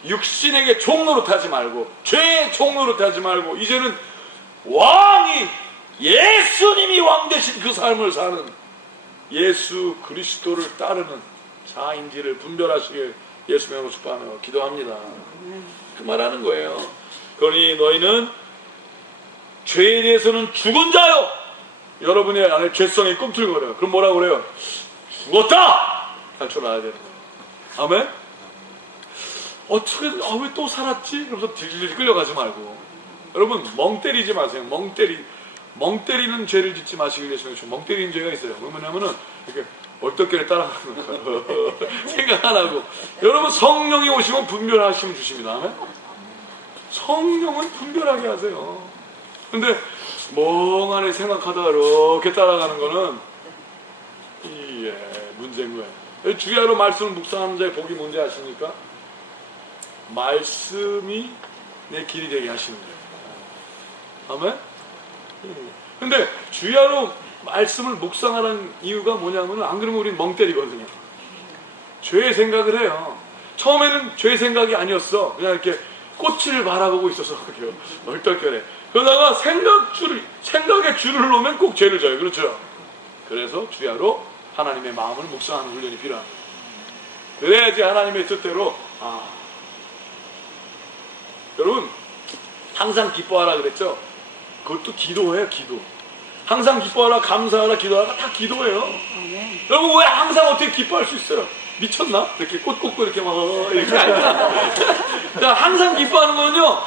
육신에게 종노릇하지 말고, 죄의 종노릇하지 말고, 이제는 왕이 예수님이 왕 되신 그 삶을 사는 예수 그리스도를 따르는 자인지를 분별하시길 예수님으로 축복하며 기도합니다. 그 말하는 거예요. 그러니 너희는 죄에 대해서는 죽은 자요. 여러분의 안에 죄성이 꿈틀거려요. 그럼 뭐라고 그래요? 죽었다! 할 줄 알아야 되는 거예요. 아멘? 어떻게, 왜 또 살았지? 그러면서 딜딜 끌려가지 말고. 여러분, 멍 때리지 마세요. 멍 때리는 죄를 짓지 마시길 위해서. 멍 때리는 죄가 있어요. 뭐냐면은, 이렇게 얼떨결에 따라가는 거예요. 생각 안 하고. 여러분, 성령이 오시면 분별하시면 주십니다. 아멘? 성령은 분별하게 하세요. 근데, 멍하니 생각하다가 이렇게 따라가는 거는, 문제인 거예요. 주야로 말씀을 묵상하는 자의 복이 뭔지 아십니까? 말씀이 내 길이 되게 하시는 거예요. 아멘? 근데 주야로 말씀을 묵상하는 이유가 뭐냐면, 안 그러면 우리는 멍 때리거든요. 죄의 생각을 해요. 처음에는 죄의 생각이 아니었어. 그냥 이렇게 꽃을 바라보고 있어서 얼떨결에. 그러다가 생각의 줄을 놓으면 꼭 죄를 져요. 그렇죠? 그래서 주야로 하나님의 마음을 묵상하는 훈련이 필요합니다. 그래야지 하나님의 뜻대로. 여러분, 항상 기뻐하라 그랬죠? 그것도 기도예요. 기도. 항상 기뻐하라, 감사하라, 기도하라, 다 기도예요. 여러분, 왜 항상 어떻게 기뻐할 수 있어요? 미쳤나? 이렇게 꽃 꽂고 이렇게 막 이렇게 아니잖아. 항상 기뻐하는 거는요,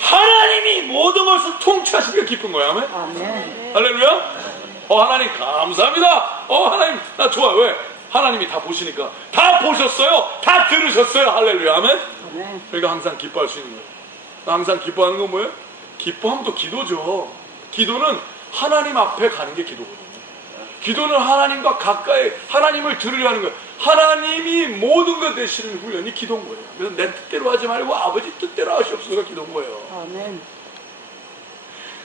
하나님이 모든 것을 통치하시니까 기쁜 거야. 아멘? 아멘. 할렐루야? 하나님 감사합니다. 하나님 나 좋아. 왜? 하나님이 다 보시니까. 다 보셨어요. 다 들으셨어요. 할렐루야. 아멘? 아멘. 그러니까 항상 기뻐할 수 있는 거예요. 항상 기뻐하는 건 뭐예요? 기뻐함도 기도죠. 기도는 하나님 앞에 가는 게 기도거든요. 기도는 하나님과 가까이 하나님을 들으려 하는 거예요. 하나님이 모든 것 되시는 훈련이 기도인 거예요. 그래서 내 뜻대로 하지 말고 아버지 뜻대로 하시옵소서가 기도인 거예요. 아멘.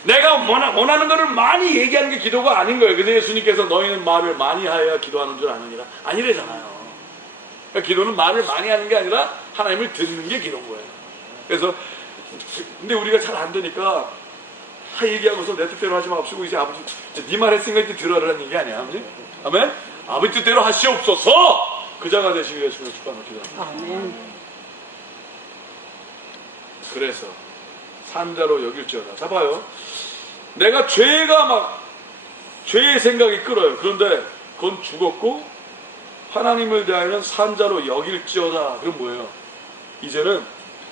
내가 원하는 것을 많이 얘기하는 게 기도가 아닌 거예요. 근데 예수님께서 너희는 말을 많이 하여야 기도하는 줄 아느니라. 아니래잖아요. 그러니까 기도는 말을 많이 하는 게 아니라 하나님을 듣는 게 기도인 거예요. 그래서 근데 우리가 잘 안 되니까 다 얘기하고서 내 뜻대로 하지 마옵시고 이제 아버지 네 말 했으니까 이제 들어라는 얘기 아니야. 아버지? 아멘? 아버지 뜻대로 하시옵소서. 그 자가 되시기를 예수님을 축복하며 기도합니다. 아멘. 그래서 산자로 여길지어다. 자 봐요. 내가 죄가 막 죄의 생각이 끌어요. 그런데 그건 죽었고 하나님을 대하여는 산자로 여길지어다. 그럼 뭐예요? 이제는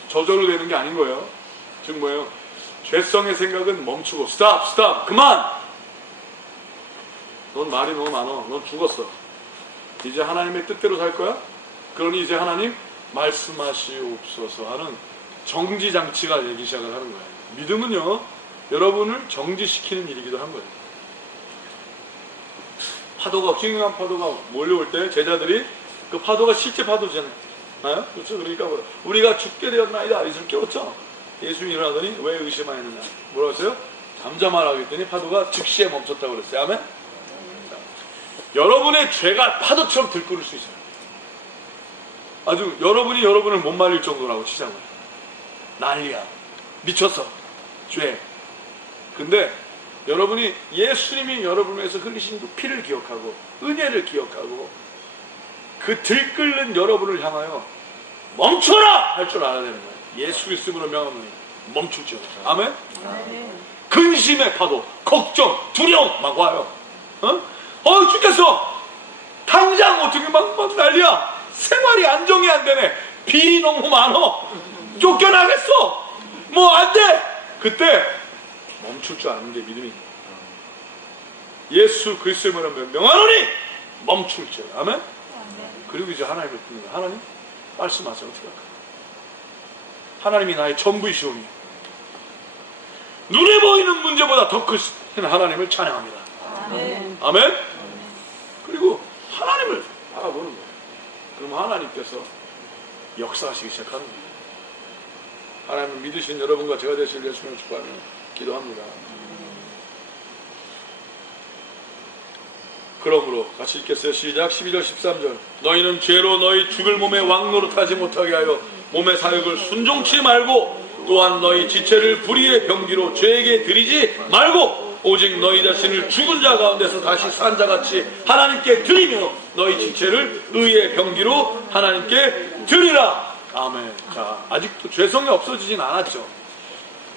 저절로 되는 게 아닌 거예요. 즉 뭐예요? 죄성의 생각은 멈추고 스탑 그만. 넌 말이 너무 많어. 넌 죽었어. 이제 하나님의 뜻대로 살 거야? 그러니 이제 하나님 말씀하시옵소서 하는 정지장치가 되기 시작을 하는 거예요. 믿음은요 여러분을 정지시키는 일이기도 한 거예요. 파도가 킹한 파도가 몰려올 때 제자들이 그 파도가 실제 파도잖아요. 그렇죠? 그러니까 우리가 죽게 되었나이다 이를 깨웠죠. 예수님이 일어나더니 왜 의심하였느냐 뭐라고 했어요? 잠잠하라고 했더니 파도가 즉시에 멈췄다고 그랬어요. 아멘? 여러분의 죄가 파도처럼 들끓을 수 있어요. 아주 여러분이 여러분을 못 말릴 정도라고 치자고요. 난리야. 미쳤어. 죄. 근데 여러분이 예수님이 여러분을 위해서 흘리신 그 피를 기억하고 은혜를 기억하고 그 들끓는 여러분을 향하여 멈춰라! 할 줄 알아야 되는 거예요. 예수 그리스도로 명하면 멈출지어. 아멘? 근심의 파도, 걱정, 두려움 막 와요. 죽겠어. 당장 어떻게 막 난리야. 생활이 안정이 안 되네. 비리 너무 많어. 쫓겨나겠어. 뭐 안 돼. 그때 멈출 줄 아는 게 믿음이. 예수 그리스도로 명하노니 멈출지어. 아멘? 그리고 이제 하나님을 듣는 거야. 하나님 말씀하세요. 어떻게 할까? 하나님이 나의 전부이시오니 눈에 보이는 문제보다 더 크신 하나님을 찬양합니다. 아멘. 아멘? 그리고 하나님을 바라보는 거예요. 그럼 하나님께서 역사하시기 시작하는 거예요. 하나님을 믿으신 여러분과 제가 되실 예수님을 축복하며 기도합니다. 그러므로 같이 읽겠어요. 시작. 12절 13절 너희는 죄로 너희 죽을 몸에 왕노릇하지 못하게 하여 몸의 사욕을 순종치 말고 또한 너희 지체를 불의의 병기로 죄에게 드리지 말고 오직 너희 자신을 죽은 자 가운데서 다시 산 자같이 하나님께 드리며 너희 지체를 의의 병기로 하나님께 드리라. 아멘. 자, 아직도 죄성이 없어지진 않았죠.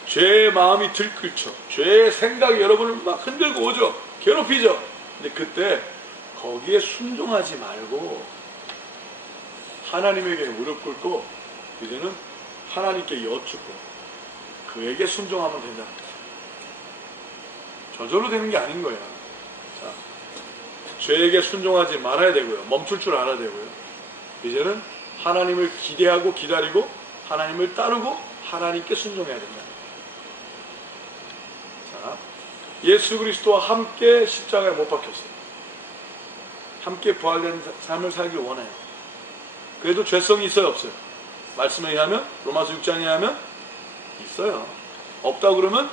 죄의 마음이 들끓죠. 죄의 생각이 여러분을 막 흔들고 오죠. 괴롭히죠. 근데 그때 거기에 순종하지 말고 하나님에게 무릎 꿇고 이제는 하나님께 여쭙고 그에게 순종하면 된다. 저절로 되는 게 아닌 거야. 자, 죄에게 순종하지 말아야 되고요. 멈출 줄 알아야 되고요. 이제는 하나님을 기대하고 기다리고 하나님을 따르고 하나님께 순종해야 된다. 자, 예수 그리스도와 함께 십자가에 못 박혔어요. 함께 부활된 삶을 살길 원해요. 그래도 죄성이 있어요, 없어요? 말씀에 의하면, 로마서 6장에 의하면 있어요. 없다고 그러면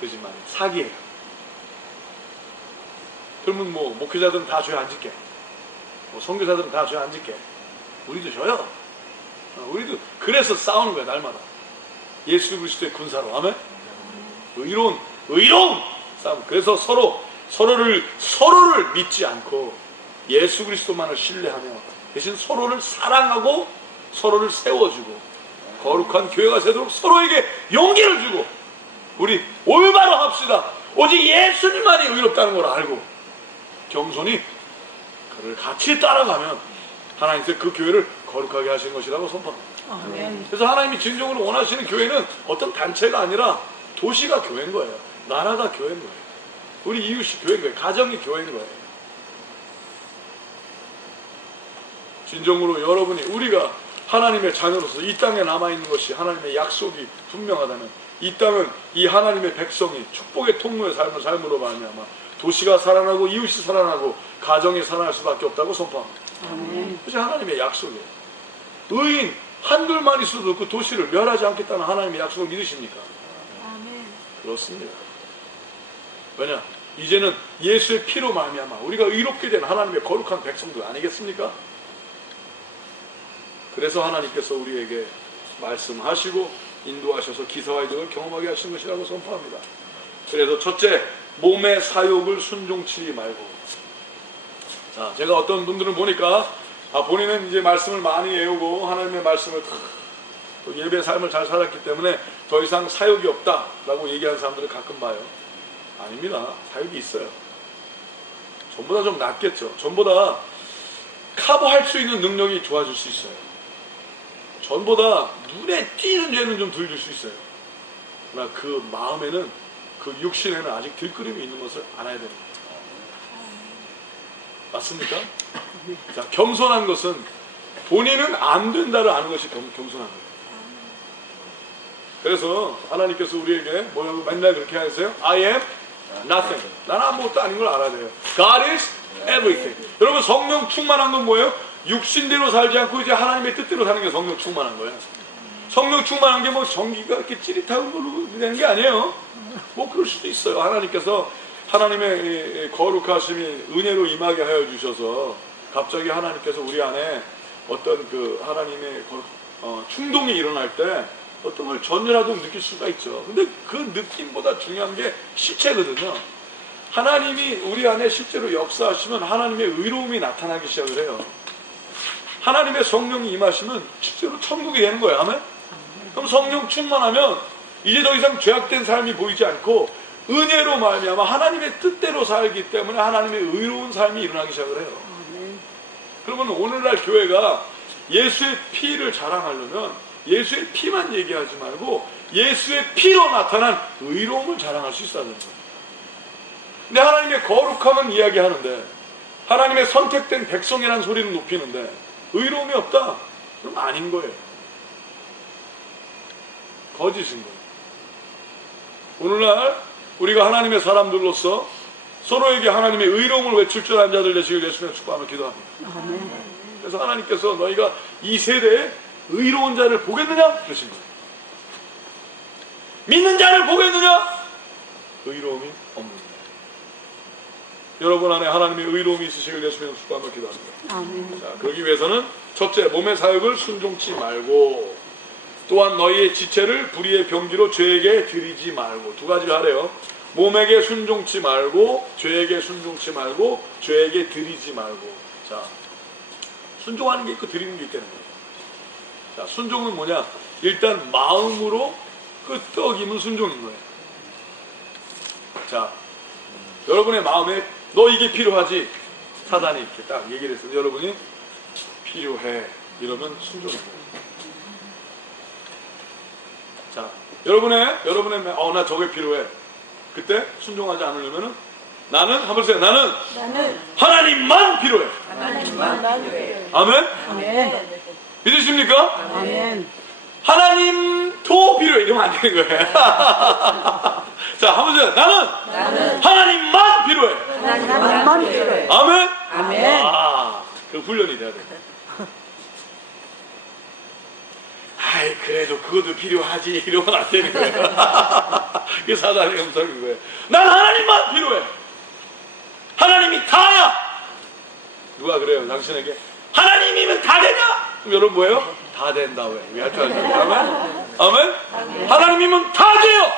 거짓말이에요. 사기예요. 그러면 뭐 목회자들은 다 죄 안 짓게, 뭐 선교사들은 다 죄 안 짓게. 우리도 져요. 우리도 그래서 싸우는 거야, 날마다. 예수 그리스도의 군사로. 아멘? 의로운 싸움. 그래서 서로를 믿지 않고 예수 그리스도만을 신뢰하며 대신 서로를 사랑하고 서로를 세워주고 거룩한 교회가 되도록 서로에게 용기를 주고 우리 올바로 합시다. 오직 예수님만이 의롭다는 걸 알고 겸손히 그를 같이 따라가면 하나님께서 그 교회를 거룩하게 하시는 것이라고 선포합니다. 아멘. 그래서 하나님이 진정으로 원하시는 교회는 어떤 단체가 아니라 도시가 교회인 거예요. 나라가 교회인 거예요. 우리 이웃이 교회인 거예요. 가정이 교회인 거예요. 진정으로 여러분이 우리가 하나님의 자녀로서 이 땅에 남아있는 것이 하나님의 약속이 분명하다면 이 땅은 이 하나님의 백성이 축복의 통로의 삶을 삶으로 말미암아 도시가 살아나고 이웃이 살아나고 가정이 살아날 수밖에 없다고 선포합니다. 아멘. 그것이 하나님의 약속이에요. 의인 한둘만 있어도 그 도시를 멸하지 않겠다는 하나님의 약속을 믿으십니까? 아멘. 그렇습니다. 왜냐? 이제는 예수의 피로 말미암아 우리가 의롭게 된 하나님의 거룩한 백성들 아니겠습니까? 그래서 하나님께서 우리에게 말씀하시고 인도하셔서 기사와 이적을 경험하게 하신 것이라고 선포합니다. 그래서 첫째, 몸의 사욕을 순종치 말고. 자, 제가 어떤 분들을 보니까 본인은 이제 말씀을 많이 외우고 하나님의 말씀을 또 예배 삶을 잘 살았기 때문에 더 이상 사욕이 없다라고 얘기하는 사람들을 가끔 봐요. 아닙니다. 사욕이 있어요. 전보다 좀 낫겠죠. 전보다 커버할 수 있는 능력이 좋아질 수 있어요. 전보다 눈에 띄는 죄는 좀 덜 줄 수 있어요. 그러나 그 마음에는, 그 육신에는 아직 들끓임이 있는 것을 알아야 됩니다. 맞습니까? 자, 겸손한 것은 본인은 안 된다를 아는 것이 겸손한 거예요. 그래서 하나님께서 우리에게 뭐라고 맨날 그렇게 하세요? I am nothing. 나는 아무것도 아닌 걸 알아야 돼요. God is everything. 여러분, 성령 충만한 건 뭐예요? 육신대로 살지 않고 이제 하나님의 뜻대로 사는 게 성령 충만한 거예요. 성령 충만한 게 뭐 전기가 이렇게 찌릿하고 걸로 되는 게 아니에요. 뭐 그럴 수도 있어요. 하나님께서 하나님의 거룩하심이 은혜로 임하게 하여 주셔서 갑자기 하나님께서 우리 안에 어떤 그 하나님의 충동이 일어날 때 어떤 걸 전율하도 느낄 수가 있죠. 근데 그 느낌보다 중요한 게 실체거든요. 하나님이 우리 안에 실제로 역사하시면 하나님의 의로움이 나타나기 시작을 해요. 하나님의 성령이 임하시면 실제로 천국이 되는 거예요. 아멘? 그럼 성령 충만하면 이제 더 이상 죄악된 삶이 보이지 않고 은혜로 말미암아 하나님의 뜻대로 살기 때문에 하나님의 의로운 삶이 일어나기 시작을 해요. 그러면 오늘날 교회가 예수의 피를 자랑하려면 예수의 피만 얘기하지 말고 예수의 피로 나타난 의로움을 자랑할 수 있어야 되는 거예요. 근데 하나님의 거룩함은 이야기하는데 하나님의 선택된 백성이라는 소리는 높이는데 의로움이 없다? 그럼 아닌 거예요. 거짓인 거예요. 오늘날 우리가 하나님의 사람들로서 서로에게 하나님의 의로움을 외칠 줄 아는 자들 되시길 예수님의 축복하며 기도합니다. 그래서 하나님께서 너희가 이 세대에 의로운 자를 보겠느냐? 그러신 거예요. 믿는 자를 보겠느냐? 의로움이 없는 거예요. 여러분 안에 하나님의 의로움이 있으시길 예수님의 축복하며 기도합니다. 아멘. 자, 그러기 위해서는 첫째, 몸의 사욕을 순종치 말고, 또한 너희의 지체를 불의의 병기로 죄에게 드리지 말고. 두 가지를 하래요. 몸에게 순종치 말고, 죄에게 순종치 말고, 죄에게 드리지 말고. 자, 순종하는 게 있고 드리는 게 있다는 거예요. 자, 순종은 뭐냐? 일단 마음으로 끄떡이면 순종인 거예요. 자, 여러분의 마음에 너 이게 필요하지? 사단이 이렇게 딱 얘기를 했어요. 여러분이 필요해. 이러면 순종인 거예요. 자, 여러분의 나 저게 필요해. 그때 순종하지 않으려면은 나는 한번 보세요. 나는 하나님만 필요해. 하나님만 필요해. 아멘? 아멘. 믿으십니까? 아멘. 하나님도 필요해. 이러면 안 되는 거예요. 자, 한번 보세요. 나는 하나님만 필요해. 하나님만 필요해. 아멘? 아멘. 그 훈련이 돼야 돼. 아이, 그래도 그것도 필요하지. 이러면 안 되는 거예요. 그게 사단의 음성인 거예요. 난 하나님만 필요해. 하나님이 다야. 누가 그래요? 당신에게 하나님이면 다 되냐? 그럼 여러분 뭐예요? 다 된다. 왜 할 줄 알죠? 아멘? 아멘? 하나님이면 다 돼요.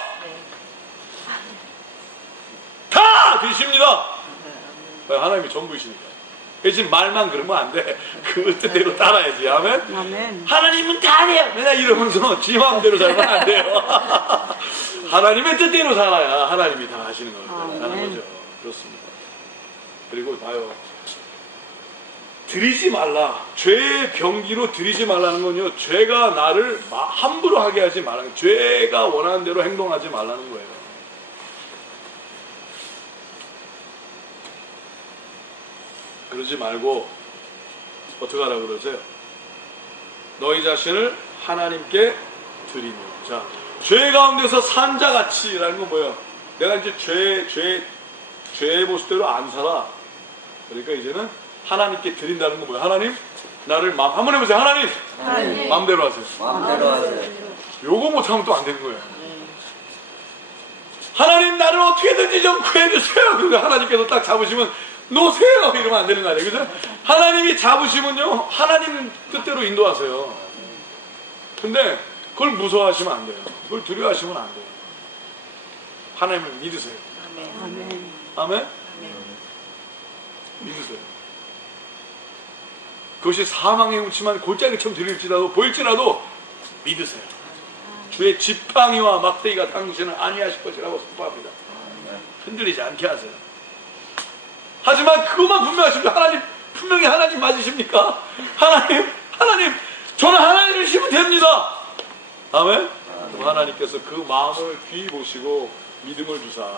다 되십니다. 하나님이 전부이시니까. 대신 말만 그러면 안 돼. 그 뜻대로 따라야지. 아멘? 아멘. 하나님은 다 돼요. 맨날 이러면서 지 마음대로 살면 안 돼요. 하나님의 뜻대로 살아야 하나님이 다 하시는 하는 거죠. 그렇습니다. 그리고 봐요. 드리지 말라. 죄의 병기로 드리지 말라는 건요. 죄가 나를 함부로 하게 하지 말라는 거예요. 죄가 원하는 대로 행동하지 말라는 거예요. 그러지 말고 어떻게 하라고 그러세요? 너희 자신을 하나님께 드리며. 자, 죄 가운데서 산 자같이라는 건 뭐예요? 내가 이제 죄의 모습대로 안 살아. 그러니까 이제는 하나님께 드린다는 건 뭐예요? 하나님, 나를 한번 해보세요. 하나님, 마음대로 하세요. 마음대로 하세요. 요거 못하면 또 안 되는 거예요. 하나님 나를 어떻게든지 좀 구해주세요. 그리고 하나님께서 딱 잡으시면 놓으세요 이러면 안 되는 거 아니에요. 그죠? 하나님이 잡으시면요 하나님 뜻대로 인도하세요. 근데 그걸 무서워하시면 안 돼요. 그걸 두려워하시면 안 돼요. 하나님을 믿으세요. 아멘. 아멘? 믿으세요. 그것이 사망의 웅침한 골짜기처럼 들릴지라도 보일지라도 믿으세요. 주의 지팡이와 막대기가 당신을 안위하실 것이라고 선포합니다. 흔들리지 않게 하세요. 하지만 그것만 분명하십니다. 하나님 분명히 하나님 맞으십니까? 하나님 저는 하나님을 믿으시면 됩니다. 아멘? 그럼 하나님께서 그 마음을 귀히 보시고 믿음을 주사.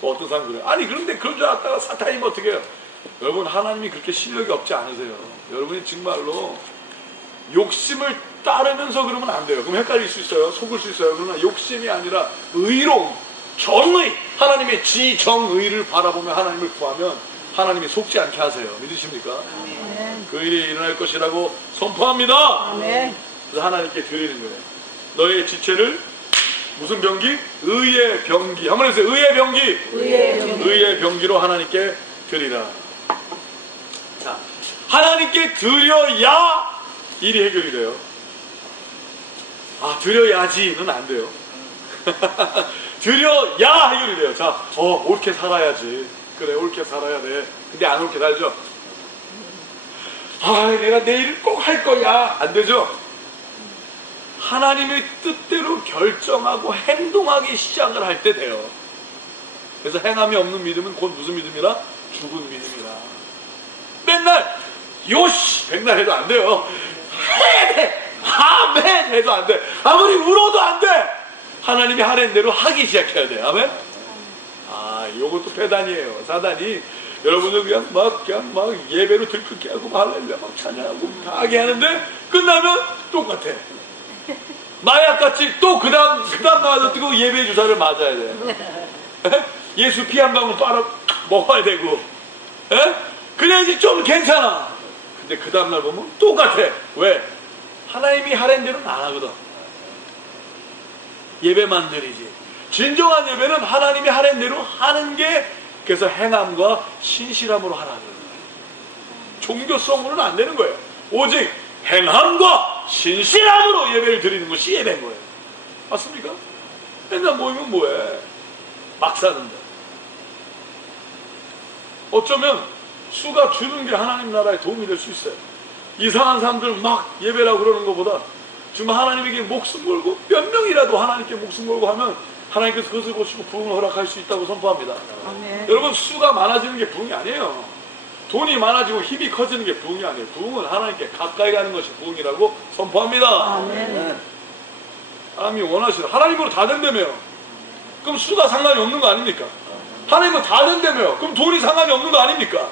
또 어떤 사람 그래요. 아니 그런데 그런 줄 알았다가 사탄이면 어떻게 해요? 여러분 하나님이 그렇게 실력이 없지 않으세요. 여러분이 정말로 욕심을 따르면서 그러면 안 돼요. 그럼 헷갈릴 수 있어요. 속을 수 있어요. 그러나 욕심이 아니라 의로움, 정의, 하나님의 지정의를 바라보며 하나님을 구하면 하나님이 속지 않게 하세요. 믿으십니까? 아멘. 그 일이 일어날 것이라고 선포합니다. 아멘. 그래서 하나님께 드리는 거예요. 너의 지체를 무슨 병기? 의의 병기. 한번 해주세요. 의의 병기. 의의 병기로 하나님께 드리라. 자, 하나님께 드려야 일이 해결이 돼요. 아, 드려야지는 안 돼요. 드려야 해결이 돼요. 자, 옳게 살아야지. 그래, 옳게 살아야 돼. 근데 안 옳게 살죠? 아, 내가 내일 꼭 할 거야. 안 되죠? 하나님의 뜻대로 결정하고 행동하기 시작을 할 때 돼요. 그래서 행함이 없는 믿음은 곧 무슨 믿음이라? 죽은 믿음이라. 맨날 요시 백날 해도 안 돼요. 해야 돼. 아멘 해도 안 돼. 아무리 울어도 안 돼. 하나님이 하는 대로 하기 시작해야 돼. 아멘. 아, 요것도 패단이에요. 사단이 여러분을 그냥 막 예배로 들끓게 하고 할렐루야 막 찬양하고 다 하게 하는데 끝나면 똑같아. 마약같이 또 그 다음 나와서 또 예배 주사를 맞아야 돼. 예수 피 한 방울 빨아 먹어야 되고. 그래야지 좀 괜찮아. 근데 그 다음날 보면 똑같아. 왜? 하나님이 하라는 대로는 안 하거든. 예배만 드리지. 진정한 예배는 하나님이 하라는 대로 하는 게, 그래서 행함과 신실함으로 하라는 거예요. 종교성으로는 안 되는 거예요. 오직 행함과 신실함으로 예배를 드리는 것이 예배인 거예요. 맞습니까? 맨날 모이면 뭐해? 막 사는데. 어쩌면 수가 주는 게 하나님 나라에 도움이 될 수 있어요. 이상한 사람들 막 예배라고 그러는 것보다 정말 하나님에게 목숨 걸고 몇 명이라도 하나님께 목숨 걸고 하면 하나님께서 그것을 보시고 부흥을 허락할 수 있다고 선포합니다. 아멘. 여러분, 수가 많아지는 게 부흥이 아니에요. 돈이 많아지고 힘이 커지는 게 부흥이 아니에요. 부흥은 하나님께 가까이 가는 것이 부흥이라고 선포합니다. 아멘. 하나님이 원하시는, 하나님으로 다 된다며요. 그럼 수가 상관이 없는 거 아닙니까? 하나님은 다 된다며요. 그럼 돈이 상관이 없는 거 아닙니까?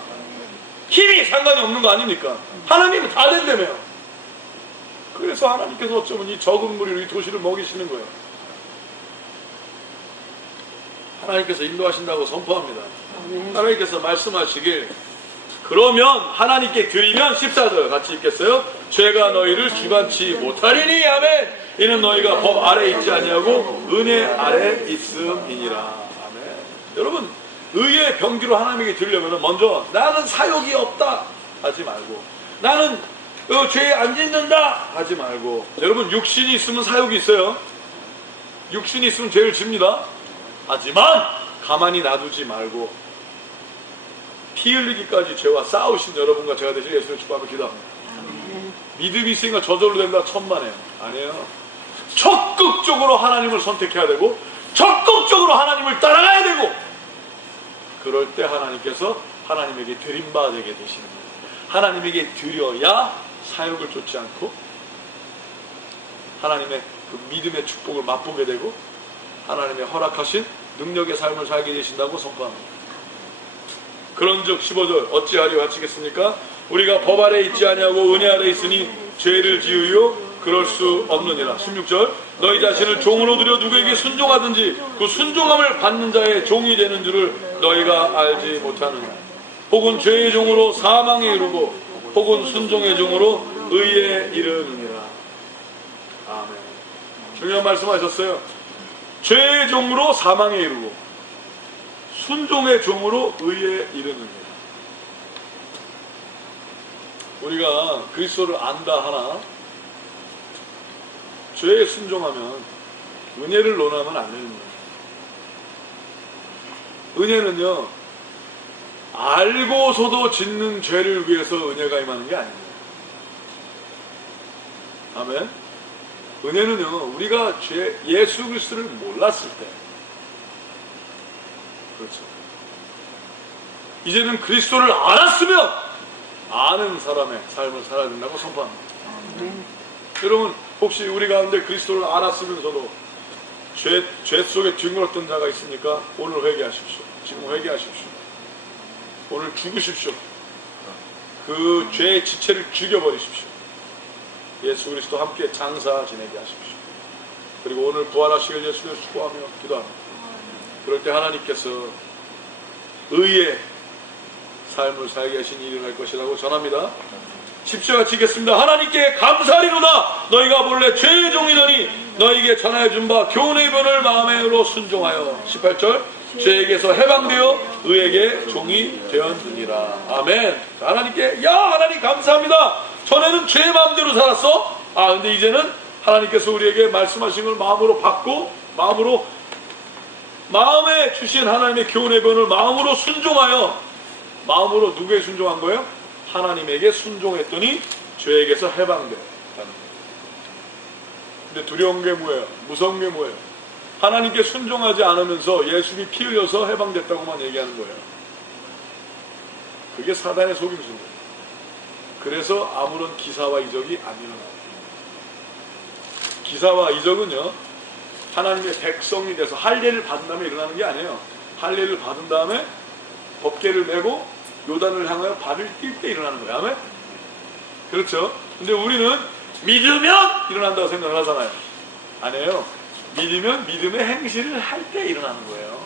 힘이 상관이 없는 거 아닙니까? 하나님은 다 된다며요. 그래서 하나님께서 어쩌면 이 적은 무리로 이 도시를 먹이시는 거예요. 하나님께서 인도하신다고 선포합니다. 아멘. 하나님께서 말씀하시길, 그러면 하나님께 드리면 14절 같이 읽겠어요? 죄가 너희를 주관치 못하리니. 아멘. 이는 너희가 법 아래 있지 아니하고 은혜 아래 있음이니라. 아멘. 여러분, 의의 병기로 하나님에게 드리려면 먼저 나는 사욕이 없다 하지 말고, 나는 죄에 안 짓는다 하지 말고. 여러분, 육신이 있으면 사욕이 있어요. 육신이 있으면 죄를 집니다. 하지만 가만히 놔두지 말고 피 흘리기까지 죄와 싸우신 여러분과 제가 되실 예수를 축복하며 기도합니다. 믿음이 있으니까 저절로 된다 천만에요. 아니에요. 적극적으로 하나님을 선택해야 되고 적극적으로 하나님을 따라가야 되고, 그럴 때 하나님께서 하나님에게 드림바 되게 되시는 거예요. 하나님에게 드려야 사욕을 쫓지 않고 하나님의 그 믿음의 축복을 맛보게 되고 하나님의 허락하신 능력의 삶을 살게 되신다고 선포합니다. 그런즉 15절 어찌하리요 하시겠습니까? 우리가 법 아래 있지 아니하고 은혜 아래 있으니 죄를 지으요 그럴 수 없느니라. 16절 너희 자신을 종으로 들여 누구에게 순종하든지 그 순종함을 받는 자의 종이 되는 줄을 너희가 알지 못하느냐. 혹은 죄의 종으로 사망에 이르고 혹은 순종의 종으로 의에 이르느니라. 아멘. 중요한 말씀하셨어요. 죄의 종으로 사망에 이르고 순종의 종으로 의에 이르느니라. 우리가 그리스도를 안다 하나 죄에 순종하면 은혜를 논하면 안 되는 거예요. 은혜는요, 알고서도 짓는 죄를 위해서 은혜가 임하는 게 아닙니다. 아멘. 은혜는요, 우리가 예수 그리스도를 몰랐을 때, 그렇죠. 이제는 그리스도를 알았으면 아는 사람의 삶을 살아야 된다고 선포합니다. 아멘. 여러분, 혹시 우리 가운데 그리스도를 알았으면서도 죄 속에 뒹굴었던 자가 있습니까? 오늘 회개하십시오. 지금 회개하십시오. 오늘 죽으십시오. 그 죄의 지체를 죽여버리십시오. 예수 그리스도 함께 장사 지내게 하십시오. 그리고 오늘 부활하시길 예수를 축복하며 기도합니다. 그럴 때 하나님께서 의의 삶을 살게 하신 일이 일어날 것이라고 전합니다. 십자가 지겠습니다. 하나님께 감사하리로다. 너희가 본래 죄의 종이더니 너희에게 전하여 준 바 교훈의 변을 마음으로 순종하여 18절 죄에게서 해방되어 의에게 종이 되었느니라. 아멘. 하나님께 하나님 감사합니다. 전에는 죄의 마음대로 살았어. 근데 이제는 하나님께서 우리에게 말씀하신 걸 마음으로 받고 마음에 주신 하나님의 교훈의 변을 마음으로 순종하여 마음으로 누구에게 순종한 거예요? 하나님에게 순종했더니 죄에게서 해방돼. 근데 두려운 게 뭐예요? 무서운 게 뭐예요? 하나님께 순종하지 않으면서 예수님이 피 흘려서 해방됐다고만 얘기하는 거예요. 그게 사단의 속임수입니다. 그래서 아무런 기사와 이적이 안 일어나요. 기사와 이적은요, 하나님의 백성이 돼서 할례를 받은 다음에 일어나는 게 아니에요. 할례를 받은 다음에 법궤를 메고 요단을 향하여 발을 뛸 때 일어나는 거예요. 아멘? 그렇죠? 근데 우리는 믿으면 일어난다고 생각을 하잖아요. 아니에요. 믿으면 믿음의 행실을 할 때 일어나는 거예요.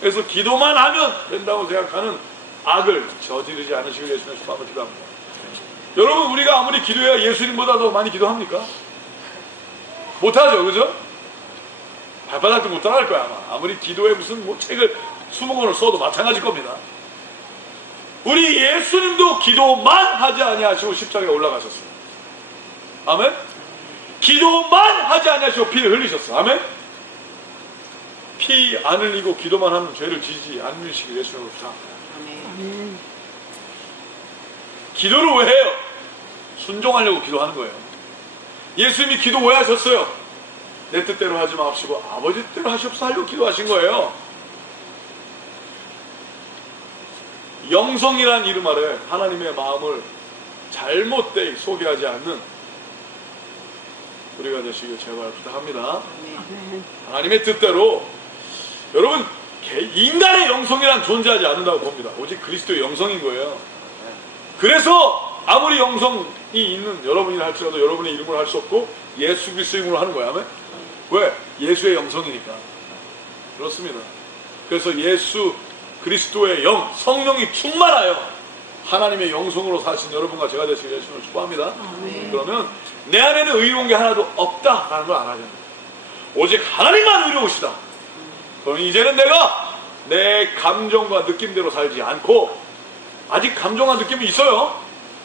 그래서 기도만 하면 된다고 생각하는 악을 저지르지 않으시길 예수님의 축복을 기도합니다. 여러분, 우리가 아무리 기도해야 예수님보다 더 많이 기도합니까? 못하죠, 그죠? 발바닥도 못 따라갈 거야, 아마. 아무리 기도에 무슨 책을 20권을 써도 마찬가지일 겁니다. 우리 예수님도 기도만 하지 아니하시고 십자가에 올라가셨어요. 아멘? 기도만 하지 아니하시고 피를 흘리셨어요. 아멘? 피 안 흘리고 기도만 하면 죄를 지지 않으시길 예수님으로 부탁합니다. 아멘. 기도를 왜 해요? 순종하려고 기도하는 거예요. 예수님이 기도 왜 하셨어요? 내 뜻대로 하지 마시고 아버지 뜻대로 하시옵소서 하려고 기도하신 거예요. 영성이란 이름 아래 하나님의 마음을 잘못되이 소개하지 않는 우리가 되시길 제발 부탁합니다. 아멘. 하나님의 뜻대로. 여러분, 인간의 영성이란 존재하지 않는다고 봅니다. 오직 그리스도의 영성인 거예요. 그래서 아무리 영성이 있는 여러분이라 할지라도 여러분의 이름으로 할 수 없고 예수 그리스도 이름으로 하는 거야. 아멘? 왜? 예수의 영성이니까. 그렇습니다. 그래서 예수 그리스도의 영, 성령이 충만하여 하나님의 영성으로 사신 여러분과 제가 되시길 예수님을 축복합니다. 그러면 내 안에는 의로운 게 하나도 없다라는 걸 알아야 됩니다. 오직 하나님만 의로우시다. 그럼 이제는 내가 내 감정과 느낌대로 살지 않고, 아직 감정과 느낌이 있어요.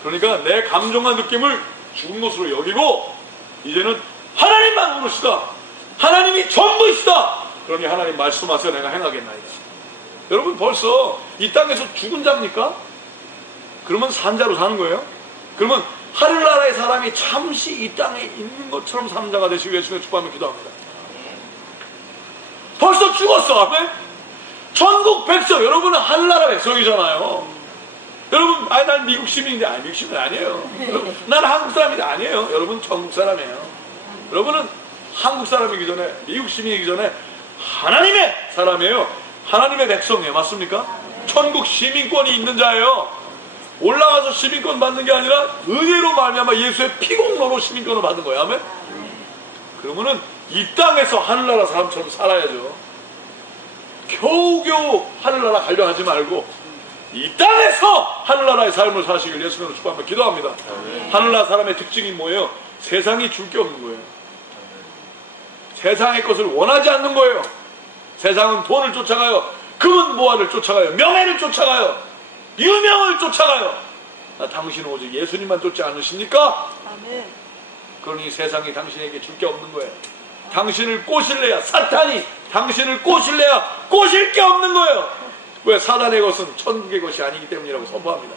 그러니까 내 감정과 느낌을 죽은 것으로 여기고 이제는 하나님만 의로우시다. 하나님이 전부이시다. 그러니 하나님 말씀하세요. 내가 행하겠나이다. 여러분, 벌써 이 땅에서 죽은 자입니까? 그러면 산 자로 사는 거예요? 그러면 하늘나라의 사람이 잠시 이 땅에 있는 것처럼 사는 자가 되시고 예수님의 축복하며 기도합니다. 벌써 죽었어. 아멘? 천국 백성, 여러분은 하늘나라 백성이잖아요. 여러분, 난 미국 시민인데, 미국 시민 아니에요. 여러분, 난 한국 사람인데 아니에요. 여러분, 천국 사람이에요. 여러분은 한국 사람이기 전에, 미국 시민이기 전에 하나님의 사람이에요. 하나님의 백성이에요. 맞습니까? 천국 시민권이 있는 자예요. 올라가서 시민권 받는 게 아니라 은혜로 말미암아 예수의 피공로로 시민권을 받은 거예요. 아멘? 그러면은 이 땅에서 하늘나라 사람처럼 살아야죠. 겨우겨우 하늘나라 가려 하지 말고 이 땅에서 하늘나라의 삶을 사시길 예수님으로 축복하며 기도합니다. 하늘나라 사람의 특징이 뭐예요? 세상이 줄 게 없는 거예요. 세상의 것을 원하지 않는 거예요. 세상은 돈을 쫓아가요. 금은 보화를 쫓아가요. 명예를 쫓아가요. 유명을 쫓아가요. 당신은 오직 예수님만 쫓지 않으십니까? 아멘. 그러니 세상이 당신에게 줄 게 없는 거예요. 당신을 꼬실래야, 사탄이 당신을 꼬실래야 꼬실 게 없는 거예요. 왜? 사단의 것은 천국의 것이 아니기 때문이라고 선포합니다.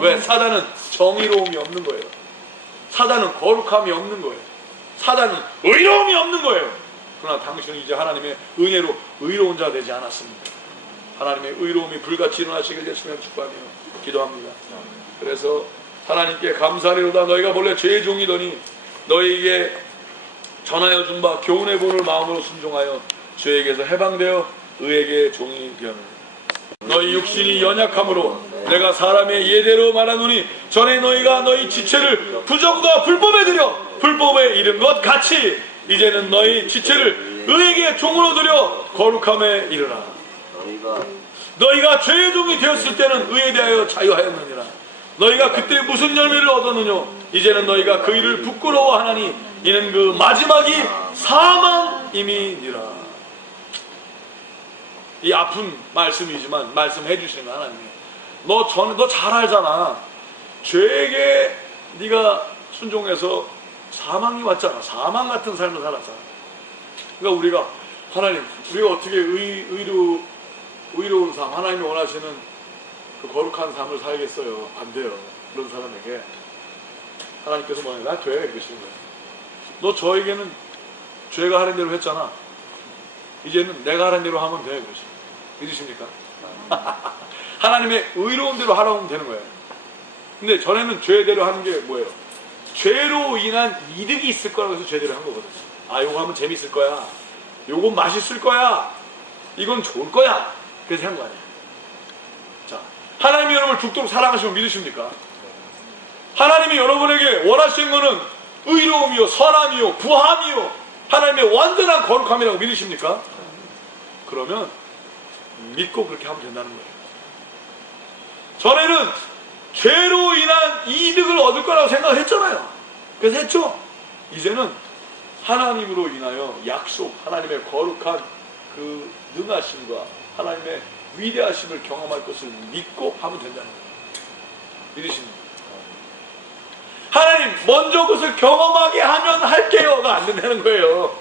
왜? 사단은 정의로움이 없는 거예요. 사단은 거룩함이 없는 거예요. 사단은 의로움이 없는 거예요. 그러나 당신은 이제 하나님의 은혜로 의로운 자가 되지 않았습니다. 하나님의 의로움이 불같이 일어나시길 예수님 축복하며 기도합니다. 그래서 하나님께 감사하리로다. 너희가 본래 죄의 종이더니 너희에게 전하여 준 바 교훈의 본을 마음으로 순종하여 죄에게서 해방되어 의에게 종이 되었느니라. 너희 육신이 연약함으로 내가 사람의 예대로 말하노니 전에 너희가 너희 지체를 부정과 불법에 들여 불법에 이른 것 같이 이제는 너희 지체를 의에게 종으로 들여 거룩함에 이르라. 너희가 죄의 종이 되었을 때는 의에 대하여 자유하였느니라. 너희가 그때 무슨 열매를 얻었느냐? 이제는 너희가 그 일을 부끄러워하나니 이는 그 마지막이 사망임이니라. 이 아픈 말씀이지만 말씀해 주시는 거 하나님. 너 잘 알잖아. 죄에게 네가 순종해서 사망이 왔잖아. 사망 같은 삶을 살았잖아. 그러니까 우리가 하나님, 우리가 어떻게 의로운 삶, 하나님이 원하시는 그 거룩한 삶을 살겠어요? 안 돼요. 그런 사람에게 하나님께서 뭐냐? 나 돼. 그러시는 거예요. 너 저에게는 죄가 하는 대로 했잖아. 이제는 내가 하는 대로 하면 돼. 그러시는 믿으십니까? 하나님의 의로운 대로 하라고 하면 되는 거예요. 근데 전에는 죄대로 하는 게 뭐예요? 죄로 인한 이득이 있을 거라고 해서 죄대로 한 거거든요. 아, 요거 하면 재밌을 거야. 요건 맛있을 거야. 이건 좋을 거야. 그래서 한 거 아니에요. 자, 하나님이 여러분을 죽도록 사랑하시면 믿으십니까? 하나님이 여러분에게 원하시는 거는 의로움이요, 선함이요, 구함이요, 하나님의 완전한 거룩함이라고 믿으십니까? 그러면 믿고 그렇게 하면 된다는 거예요. 전에는 죄로 인한 이득을 얻을 거라고 생각을 했잖아요. 그래서 했죠. 이제는 하나님으로 인하여 약속, 하나님의 거룩한 그 능하심과 하나님의 위대하심을 경험할 것을 믿고 하면 된다는 거예요. 믿으십니까? 하나님 먼저 그것을 경험하게 하면 할게요가 안 된다는 거예요.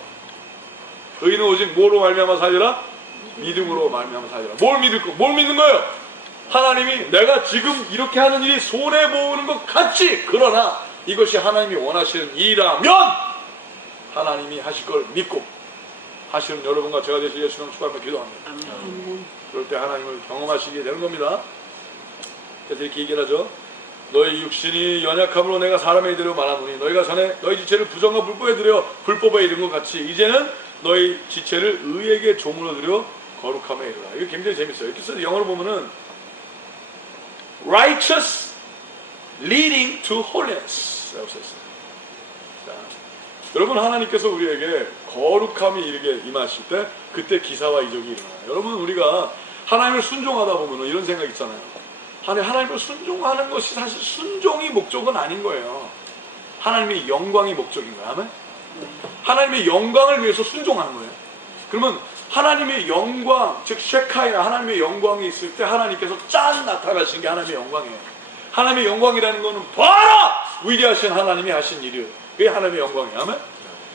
의인은 오직 뭐로 말미암아 살리라? 믿음으로 말미암아 살리라. 뭘 믿는 거예요? 하나님이 내가 지금 이렇게 하는 일이 손해보는 것 같지, 그러나 이것이 하나님이 원하시는 일이라면 하나님이 하실 걸 믿고 하시는 여러분과 제가 되실 예수님 축복하며 기도합니다. 그럴 때 하나님을 경험하시게 되는 겁니다. 그래서 이렇게 얘기를 하죠. 너희 육신이 연약함으로 내가 사람의 이대로 말하노니 너희가 전에 너희 지체를 부정과 불법에 들여 불법에 이른 것 같이 이제는 너희 지체를 의에게 종으로 들여 거룩함에 이르라. 이거 굉장히 재밌어요. 이렇게 써서 영어로 보면은 righteous leading to holiness 라고 써있어요. 자, 여러분, 하나님께서 우리에게 거룩함이 이르게 임하실 때 그때 기사와 이적이 일어나요. 여러분, 우리가 하나님을 순종하다 보면 이런 생각 있잖아요. 하나님을 순종하는 것이 사실 순종이 목적은 아닌 거예요. 하나님의 영광이 목적인 거예요. 아멘? 하나님의 영광을 위해서 순종하는 거예요. 그러면 하나님의 영광, 즉 쉐카이나 하나님의 영광이 있을 때 하나님께서 짠 나타나신 게 하나님의 영광이에요. 하나님의 영광이라는 것은 봐라! 위대하신 하나님이 하신 일이에요. 그게 하나님의 영광이에요. 아멘?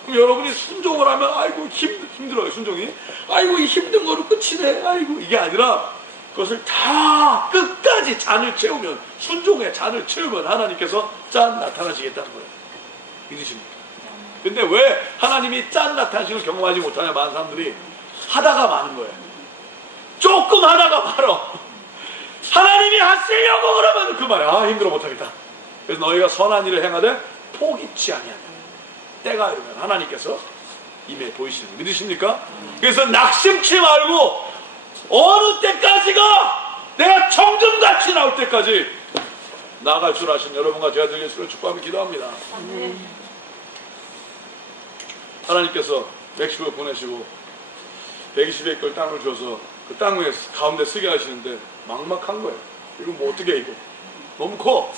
그럼 여러분이 순종을 하면 아이고 힘들어요. 순종이. 아이고 이 힘든 거로 끝이네. 아이고 이게 아니라 그것을 다 끝까지 잔을 채우면, 순종의 잔을 채우면 하나님께서 짠 나타나시겠다는 거예요. 믿으십니까? 근데 왜 하나님이 짠 나타나시는 걸 경험하지 못하냐, 많은 사람들이. 하다가 마는 거예요. 조금 하다가 말어. 하나님이 하시려고 그러면 그만이야. 아, 힘들어 못하겠다. 그래서 너희가 선한 일을 행하되 포기치 아니하냐. 때가 이르면 하나님께서 임해 보이시는 거 믿으십니까? 그래서 낙심치 말고 어느 때까지가 내가 정금같이 나올 때까지 나아갈 줄 아신 여러분과 제가 될 예수를 축복하며 기도합니다. 하나님께서 멕시코에 보내시고 120에이커 땅을 줘서 그 땅 가운데 쓰게 하시는데 막막한 거예요. 이거 뭐 어떻게 해, 이거 너무 커.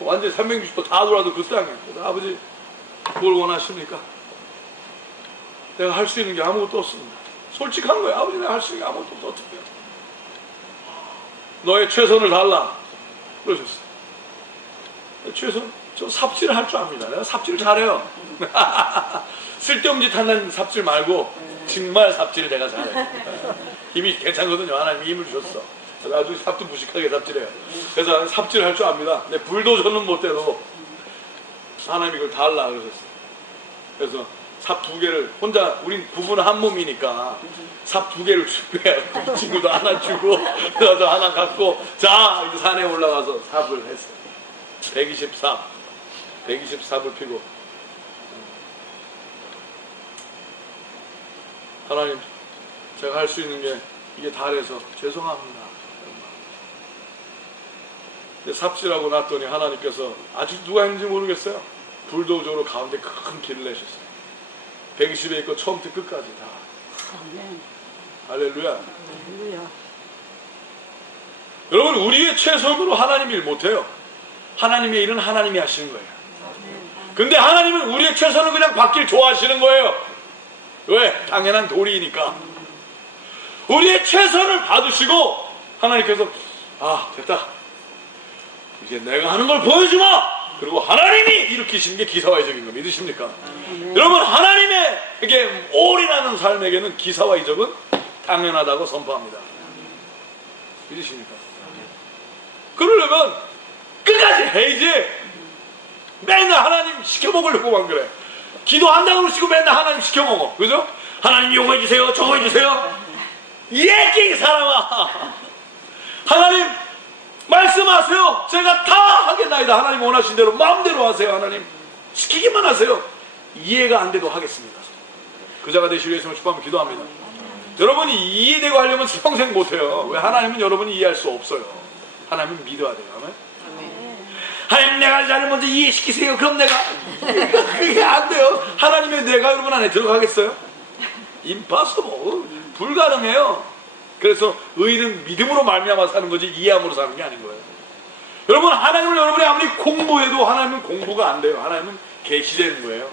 완전히 360도 다 돌아도 그 땅에. 아버지 뭘 원하십니까? 내가 할 수 있는 게 아무것도 없습니다. 솔직한 거예요. 아버지 내가 할 수 있는 게 아무것도 없어. 어떻게 해요? 너의 최선을 다하라 그러셨어요. 최선, 저 삽질을 할 줄 압니다. 내가 삽질을 잘해요. 쓸데없는 짓 한다는 삽질 말고 정말 삽질을 내가 잘해요. 힘이 괜찮거든요. 하나님이 힘을 주셨어. 그래서 아주 삽도 무식하게 삽질해요. 그래서 삽질을 할 줄 압니다. 근데 불도저는 못해도 하나님이 그걸 다 하려고 그러셨어요. 그래서 삽 2개를 혼자, 우린 부부는 한 몸이니까 삽 2개를 준비해요. 친구도 하나 주고 저도 하나 갖고 자 이제 산에 올라가서 삽을 했어요. 120삽을 피고 하나님 제가 할 수 있는 게 이게 다래서 죄송합니다. 근데 삽질하고 났더니 하나님께서 아직 누가 했는지 모르겠어요. 불도저로 가운데 큰 길을 내셨어요. 120에 있고 처음부터 끝까지 다. 아멘. 할렐루야. 할렐루야. 여러분 우리의 최선으로 하나님 일 못해요. 하나님의 일은 하나님이 하시는 거예요. 근데 하나님은 우리의 최선을 그냥 받길 좋아하시는 거예요. 왜? 당연한 도리이니까. 우리의 최선을 받으시고 하나님께서 아 됐다. 이제 내가 하는 걸 보여주마. 그리고 하나님이 일으키시는 게 기사와 이적인 거 믿으십니까? 여러분 하나님에게 올인하는 삶에게는 기사와 이적은 당연하다고 선포합니다. 믿으십니까? 그러려면 끝까지 해야지. 맨날 하나님 시켜먹으려고만 그래. 기도한다고 그러시고 맨날 하나님 시켜먹어. 그죠? 하나님 요거 해주세요 저거 해주세요. 예끼 사람아. 하나님 말씀하세요. 제가 다 하겠나이다. 하나님 원하신 대로 마음대로 하세요. 하나님 시키기만 하세요. 이해가 안 돼도 하겠습니다. 그자가 되시기 위해서 축복하며 기도합니다. 여러분이 이해되고 하려면 평생 못해요. 왜? 하나님은 여러분이 이해할 수 없어요. 하나님은 믿어야 돼요. 아멘? 하나님 내가 나를 먼저 이해시키세요. 그럼 내가 그게 안 돼요. 하나님의 뇌가 여러분 안에 들어가겠어요? impossible. 불가능해요. 그래서 의인은 믿음으로 말미암아 사는 거지 이해함으로 사는 게 아닌 거예요. 여러분 하나님을 여러분이 아무리 공부해도 하나님은 공부가 안 돼요. 하나님은 계시되는 거예요.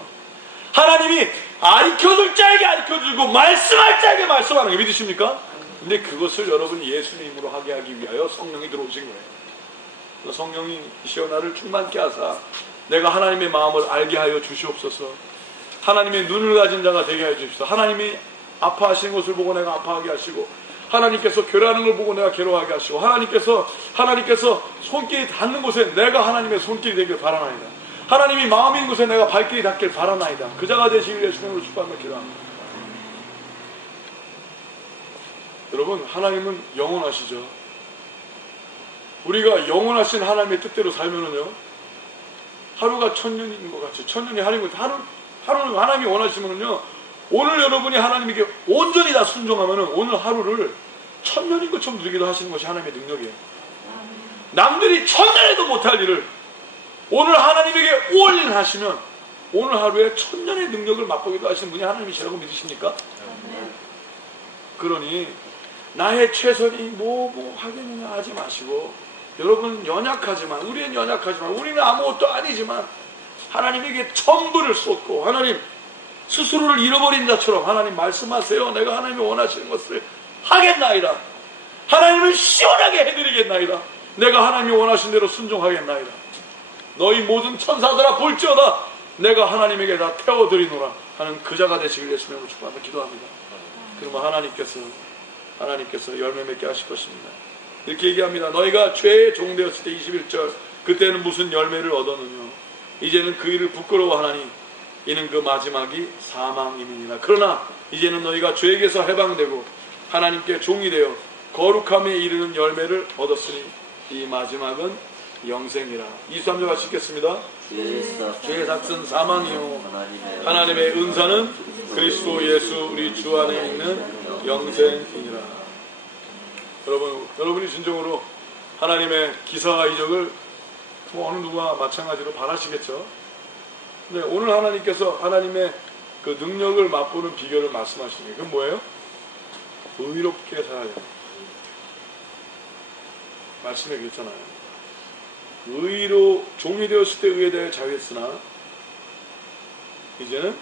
하나님이 가르쳐줄 자에게 가르쳐주고 말씀할 자에게 말씀하는 게 믿으십니까? 근데 그것을 여러분이 예수님으로 하게 하기 위하여 성령이 들어오신 거예요. 성령이 시원하를 충만케 하사 내가 하나님의 마음을 알게 하여 주시옵소서. 하나님의 눈을 가진 자가 되게 하여 주십시오. 하나님이 아파하시는 것을 보고 내가 아파하게 하시고 하나님께서 괴로워하는 걸 보고 내가 괴로워하게 하시고 하나님께서 손길이 닿는 곳에 내가 하나님의 손길이 되길 바라나이다. 하나님이 마음인 곳에 내가 발길이 닿길 바라나이다. 그자가 되시길 예수님으로 축복하며 기도합니다. 여러분 하나님은 영원하시죠. 우리가 영원하신 하나님의 뜻대로 살면은요 하루가 천년인 것 같이 천년이 하루인 것 같이 하루는 하나님이 원하시면은요 오늘 여러분이 하나님에게 온전히 다 순종하면은 오늘 하루를 천년인 것처럼 누리기도 하시는 것이 하나님의 능력이에요. 남들이 천년에도 못할 일을 오늘 하나님에게 올인하시면 오늘 하루에 천년의 능력을 맛보기도 하시는 분이 하나님이시라고 믿으십니까? 그러니 나의 최선이 뭐 하겠느냐 하지 마시고 여러분 연약하지만 우리는 연약하지만 우리는 아무것도 아니지만 하나님에게 전부를 쏟고 하나님 스스로를 잃어버린 자처럼 하나님 말씀하세요. 내가 하나님이 원하시는 것을 하겠나이다. 하나님을 시원하게 해드리겠나이다. 내가 하나님이 원하신 대로 순종하겠나이다. 너희 모든 천사들아 볼지어다 내가 하나님에게 다 태워드리노라 하는 그자가 되시길 예수님으로 축복하며 기도합니다. 그러면 하나님께서 열매 맺게 하실 것입니다. 이렇게 얘기합니다. 너희가 죄의 종 되었을 때 21절 그때는 무슨 열매를 얻었느냐 이제는 그 일을 부끄러워하나니 이는 그 마지막이 사망임이니라. 그러나 이제는 너희가 죄에게서 해방되고 하나님께 종이 되어 거룩함에 이르는 열매를 얻었으니 이 마지막은 영생이라. 23절 같이 읽겠습니다. 죄의 삭은 사망이요 하나님의 은사는 그리스도 예수 우리 주 안에 있는 영생이니라. 여러분이 진정으로 하나님의 기사와 이적을 어느 누구와 마찬가지로 바라시겠죠. 근데 오늘 하나님께서 하나님의 그 능력을 맛보는 비결을 말씀하시는 게 그건 뭐예요? 의롭게 살아야 돼요. 말씀에 그랬잖아요. 의로 종이 되었을 때 의에 대해 자유했으나 이제는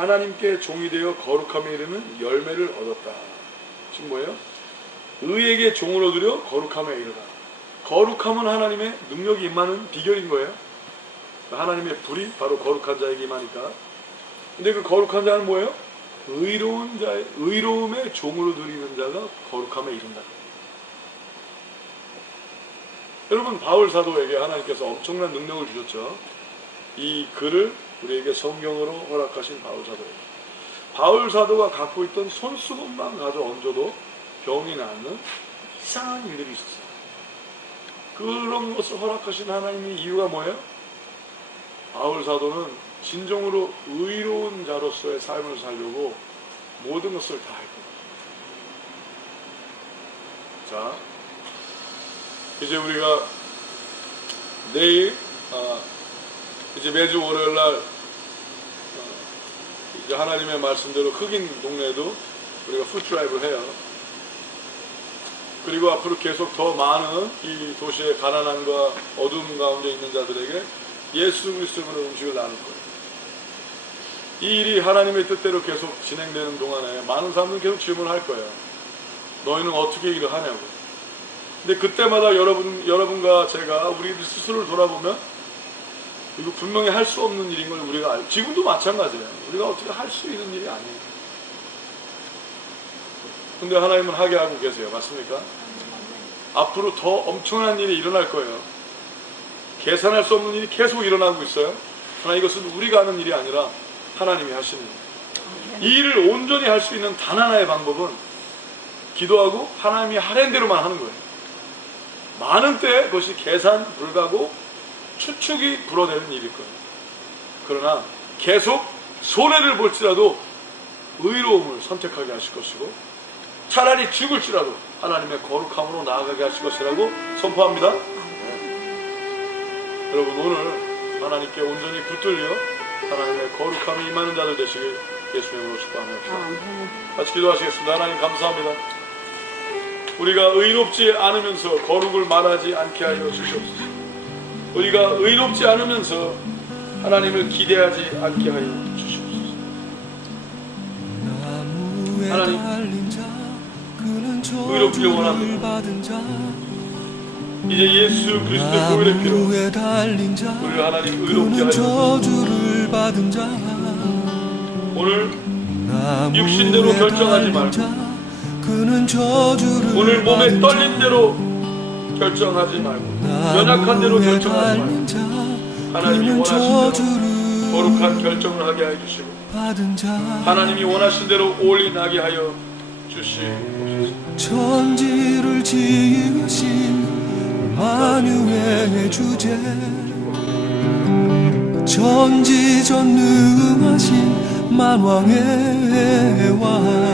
하나님께 종이 되어 거룩함에 이르는 열매를 얻었다. 지금 뭐예요? 의에게 종을 얻으려 거룩함에 이르라. 거룩함은 하나님의 능력이 임하는 비결인 거예요. 하나님의 불이 바로 거룩한 자에게 임하니까. 근데 그 거룩한 자는 뭐예요? 의로움의 종으로 누리는 자가 거룩함에 이른다. 여러분, 바울 사도에게 하나님께서 엄청난 능력을 주셨죠. 이 글을 우리에게 성경으로 허락하신 바울 사도에게. 바울 사도가 갖고 있던 손수건만 가져 얹어도 병이 낫는 이상한 일들이 있었어요. 그런 것을 허락하신 하나님의 이유가 뭐예요? 바울 사도는 진정으로 의로운 자로서의 삶을 살려고 모든 것을 다 했거든요. 자, 이제 우리가 내일 이제 매주 월요일날 이제 하나님의 말씀대로 흑인 동네에도 우리가 푸드드라이브를 해요. 그리고 앞으로 계속 더 많은 이 도시의 가난함과 어둠 가운데 있는 자들에게 예수 그리스도의 음식을 나눌 거예요. 이 일이 하나님의 뜻대로 계속 진행되는 동안에 많은 사람들은 계속 질문할 거예요. 너희는 어떻게 일을 하냐고. 근데 그때마다 여러분과 제가 우리 스스로를 돌아보면 이거 분명히 할 수 없는 일인 걸 우리가 알고, 지금도 마찬가지예요. 우리가 어떻게 할 수 있는 일이 아니에요. 근데 하나님은 하게 하고 계세요. 맞습니까? 앞으로 더 엄청난 일이 일어날 거예요. 계산할 수 없는 일이 계속 일어나고 있어요. 그러나 이것은 우리가 하는 일이 아니라 하나님이 하시는 일이에요. 이 일을 온전히 할 수 있는 단 하나의 방법은 기도하고 하나님이 하라는 대로만 하는 거예요. 많은 때 그것이 계산 불가고 추측이 불어내는 일일 거예요. 그러나 계속 손해를 볼지라도 의로움을 선택하게 하실 것이고, 차라리 죽을지라도 하나님의 거룩함으로 나아가게 하실 것이라고 선포합니다. 여러분, 오늘 하나님께 온전히 붙들려 하나님의 거룩함이 임하는 자들 되시길 예수의 이름으로 축복합니다. 같이 기도하시겠습니다. 하나님 감사합니다. 우리가 의롭지 않으면서 거룩을 말하지 않게 하여 주시옵소서. 우리가 의롭지 않으면서 하나님을 기대하지 않게 하여 주시옵소서. 하나님, 의롭기를 원합니다. 이제 예수 그리스도의 보혈의 피로 우리를 하나님 의롭게 하여 주옵소서. 오늘 육신대로 결정하지 말고, 오늘 몸에 떨린 대로 결정하지 말고, 연약한 대로 결정하지 말고, 하나님이 원하신 대로 거룩한 결정을 하게 하여 주시고, 하나님이 원하신 대로 올인하게 하여 주시옵소서. 천지를 지으신 만유의 주제, 전지전능하신 만왕의 왕,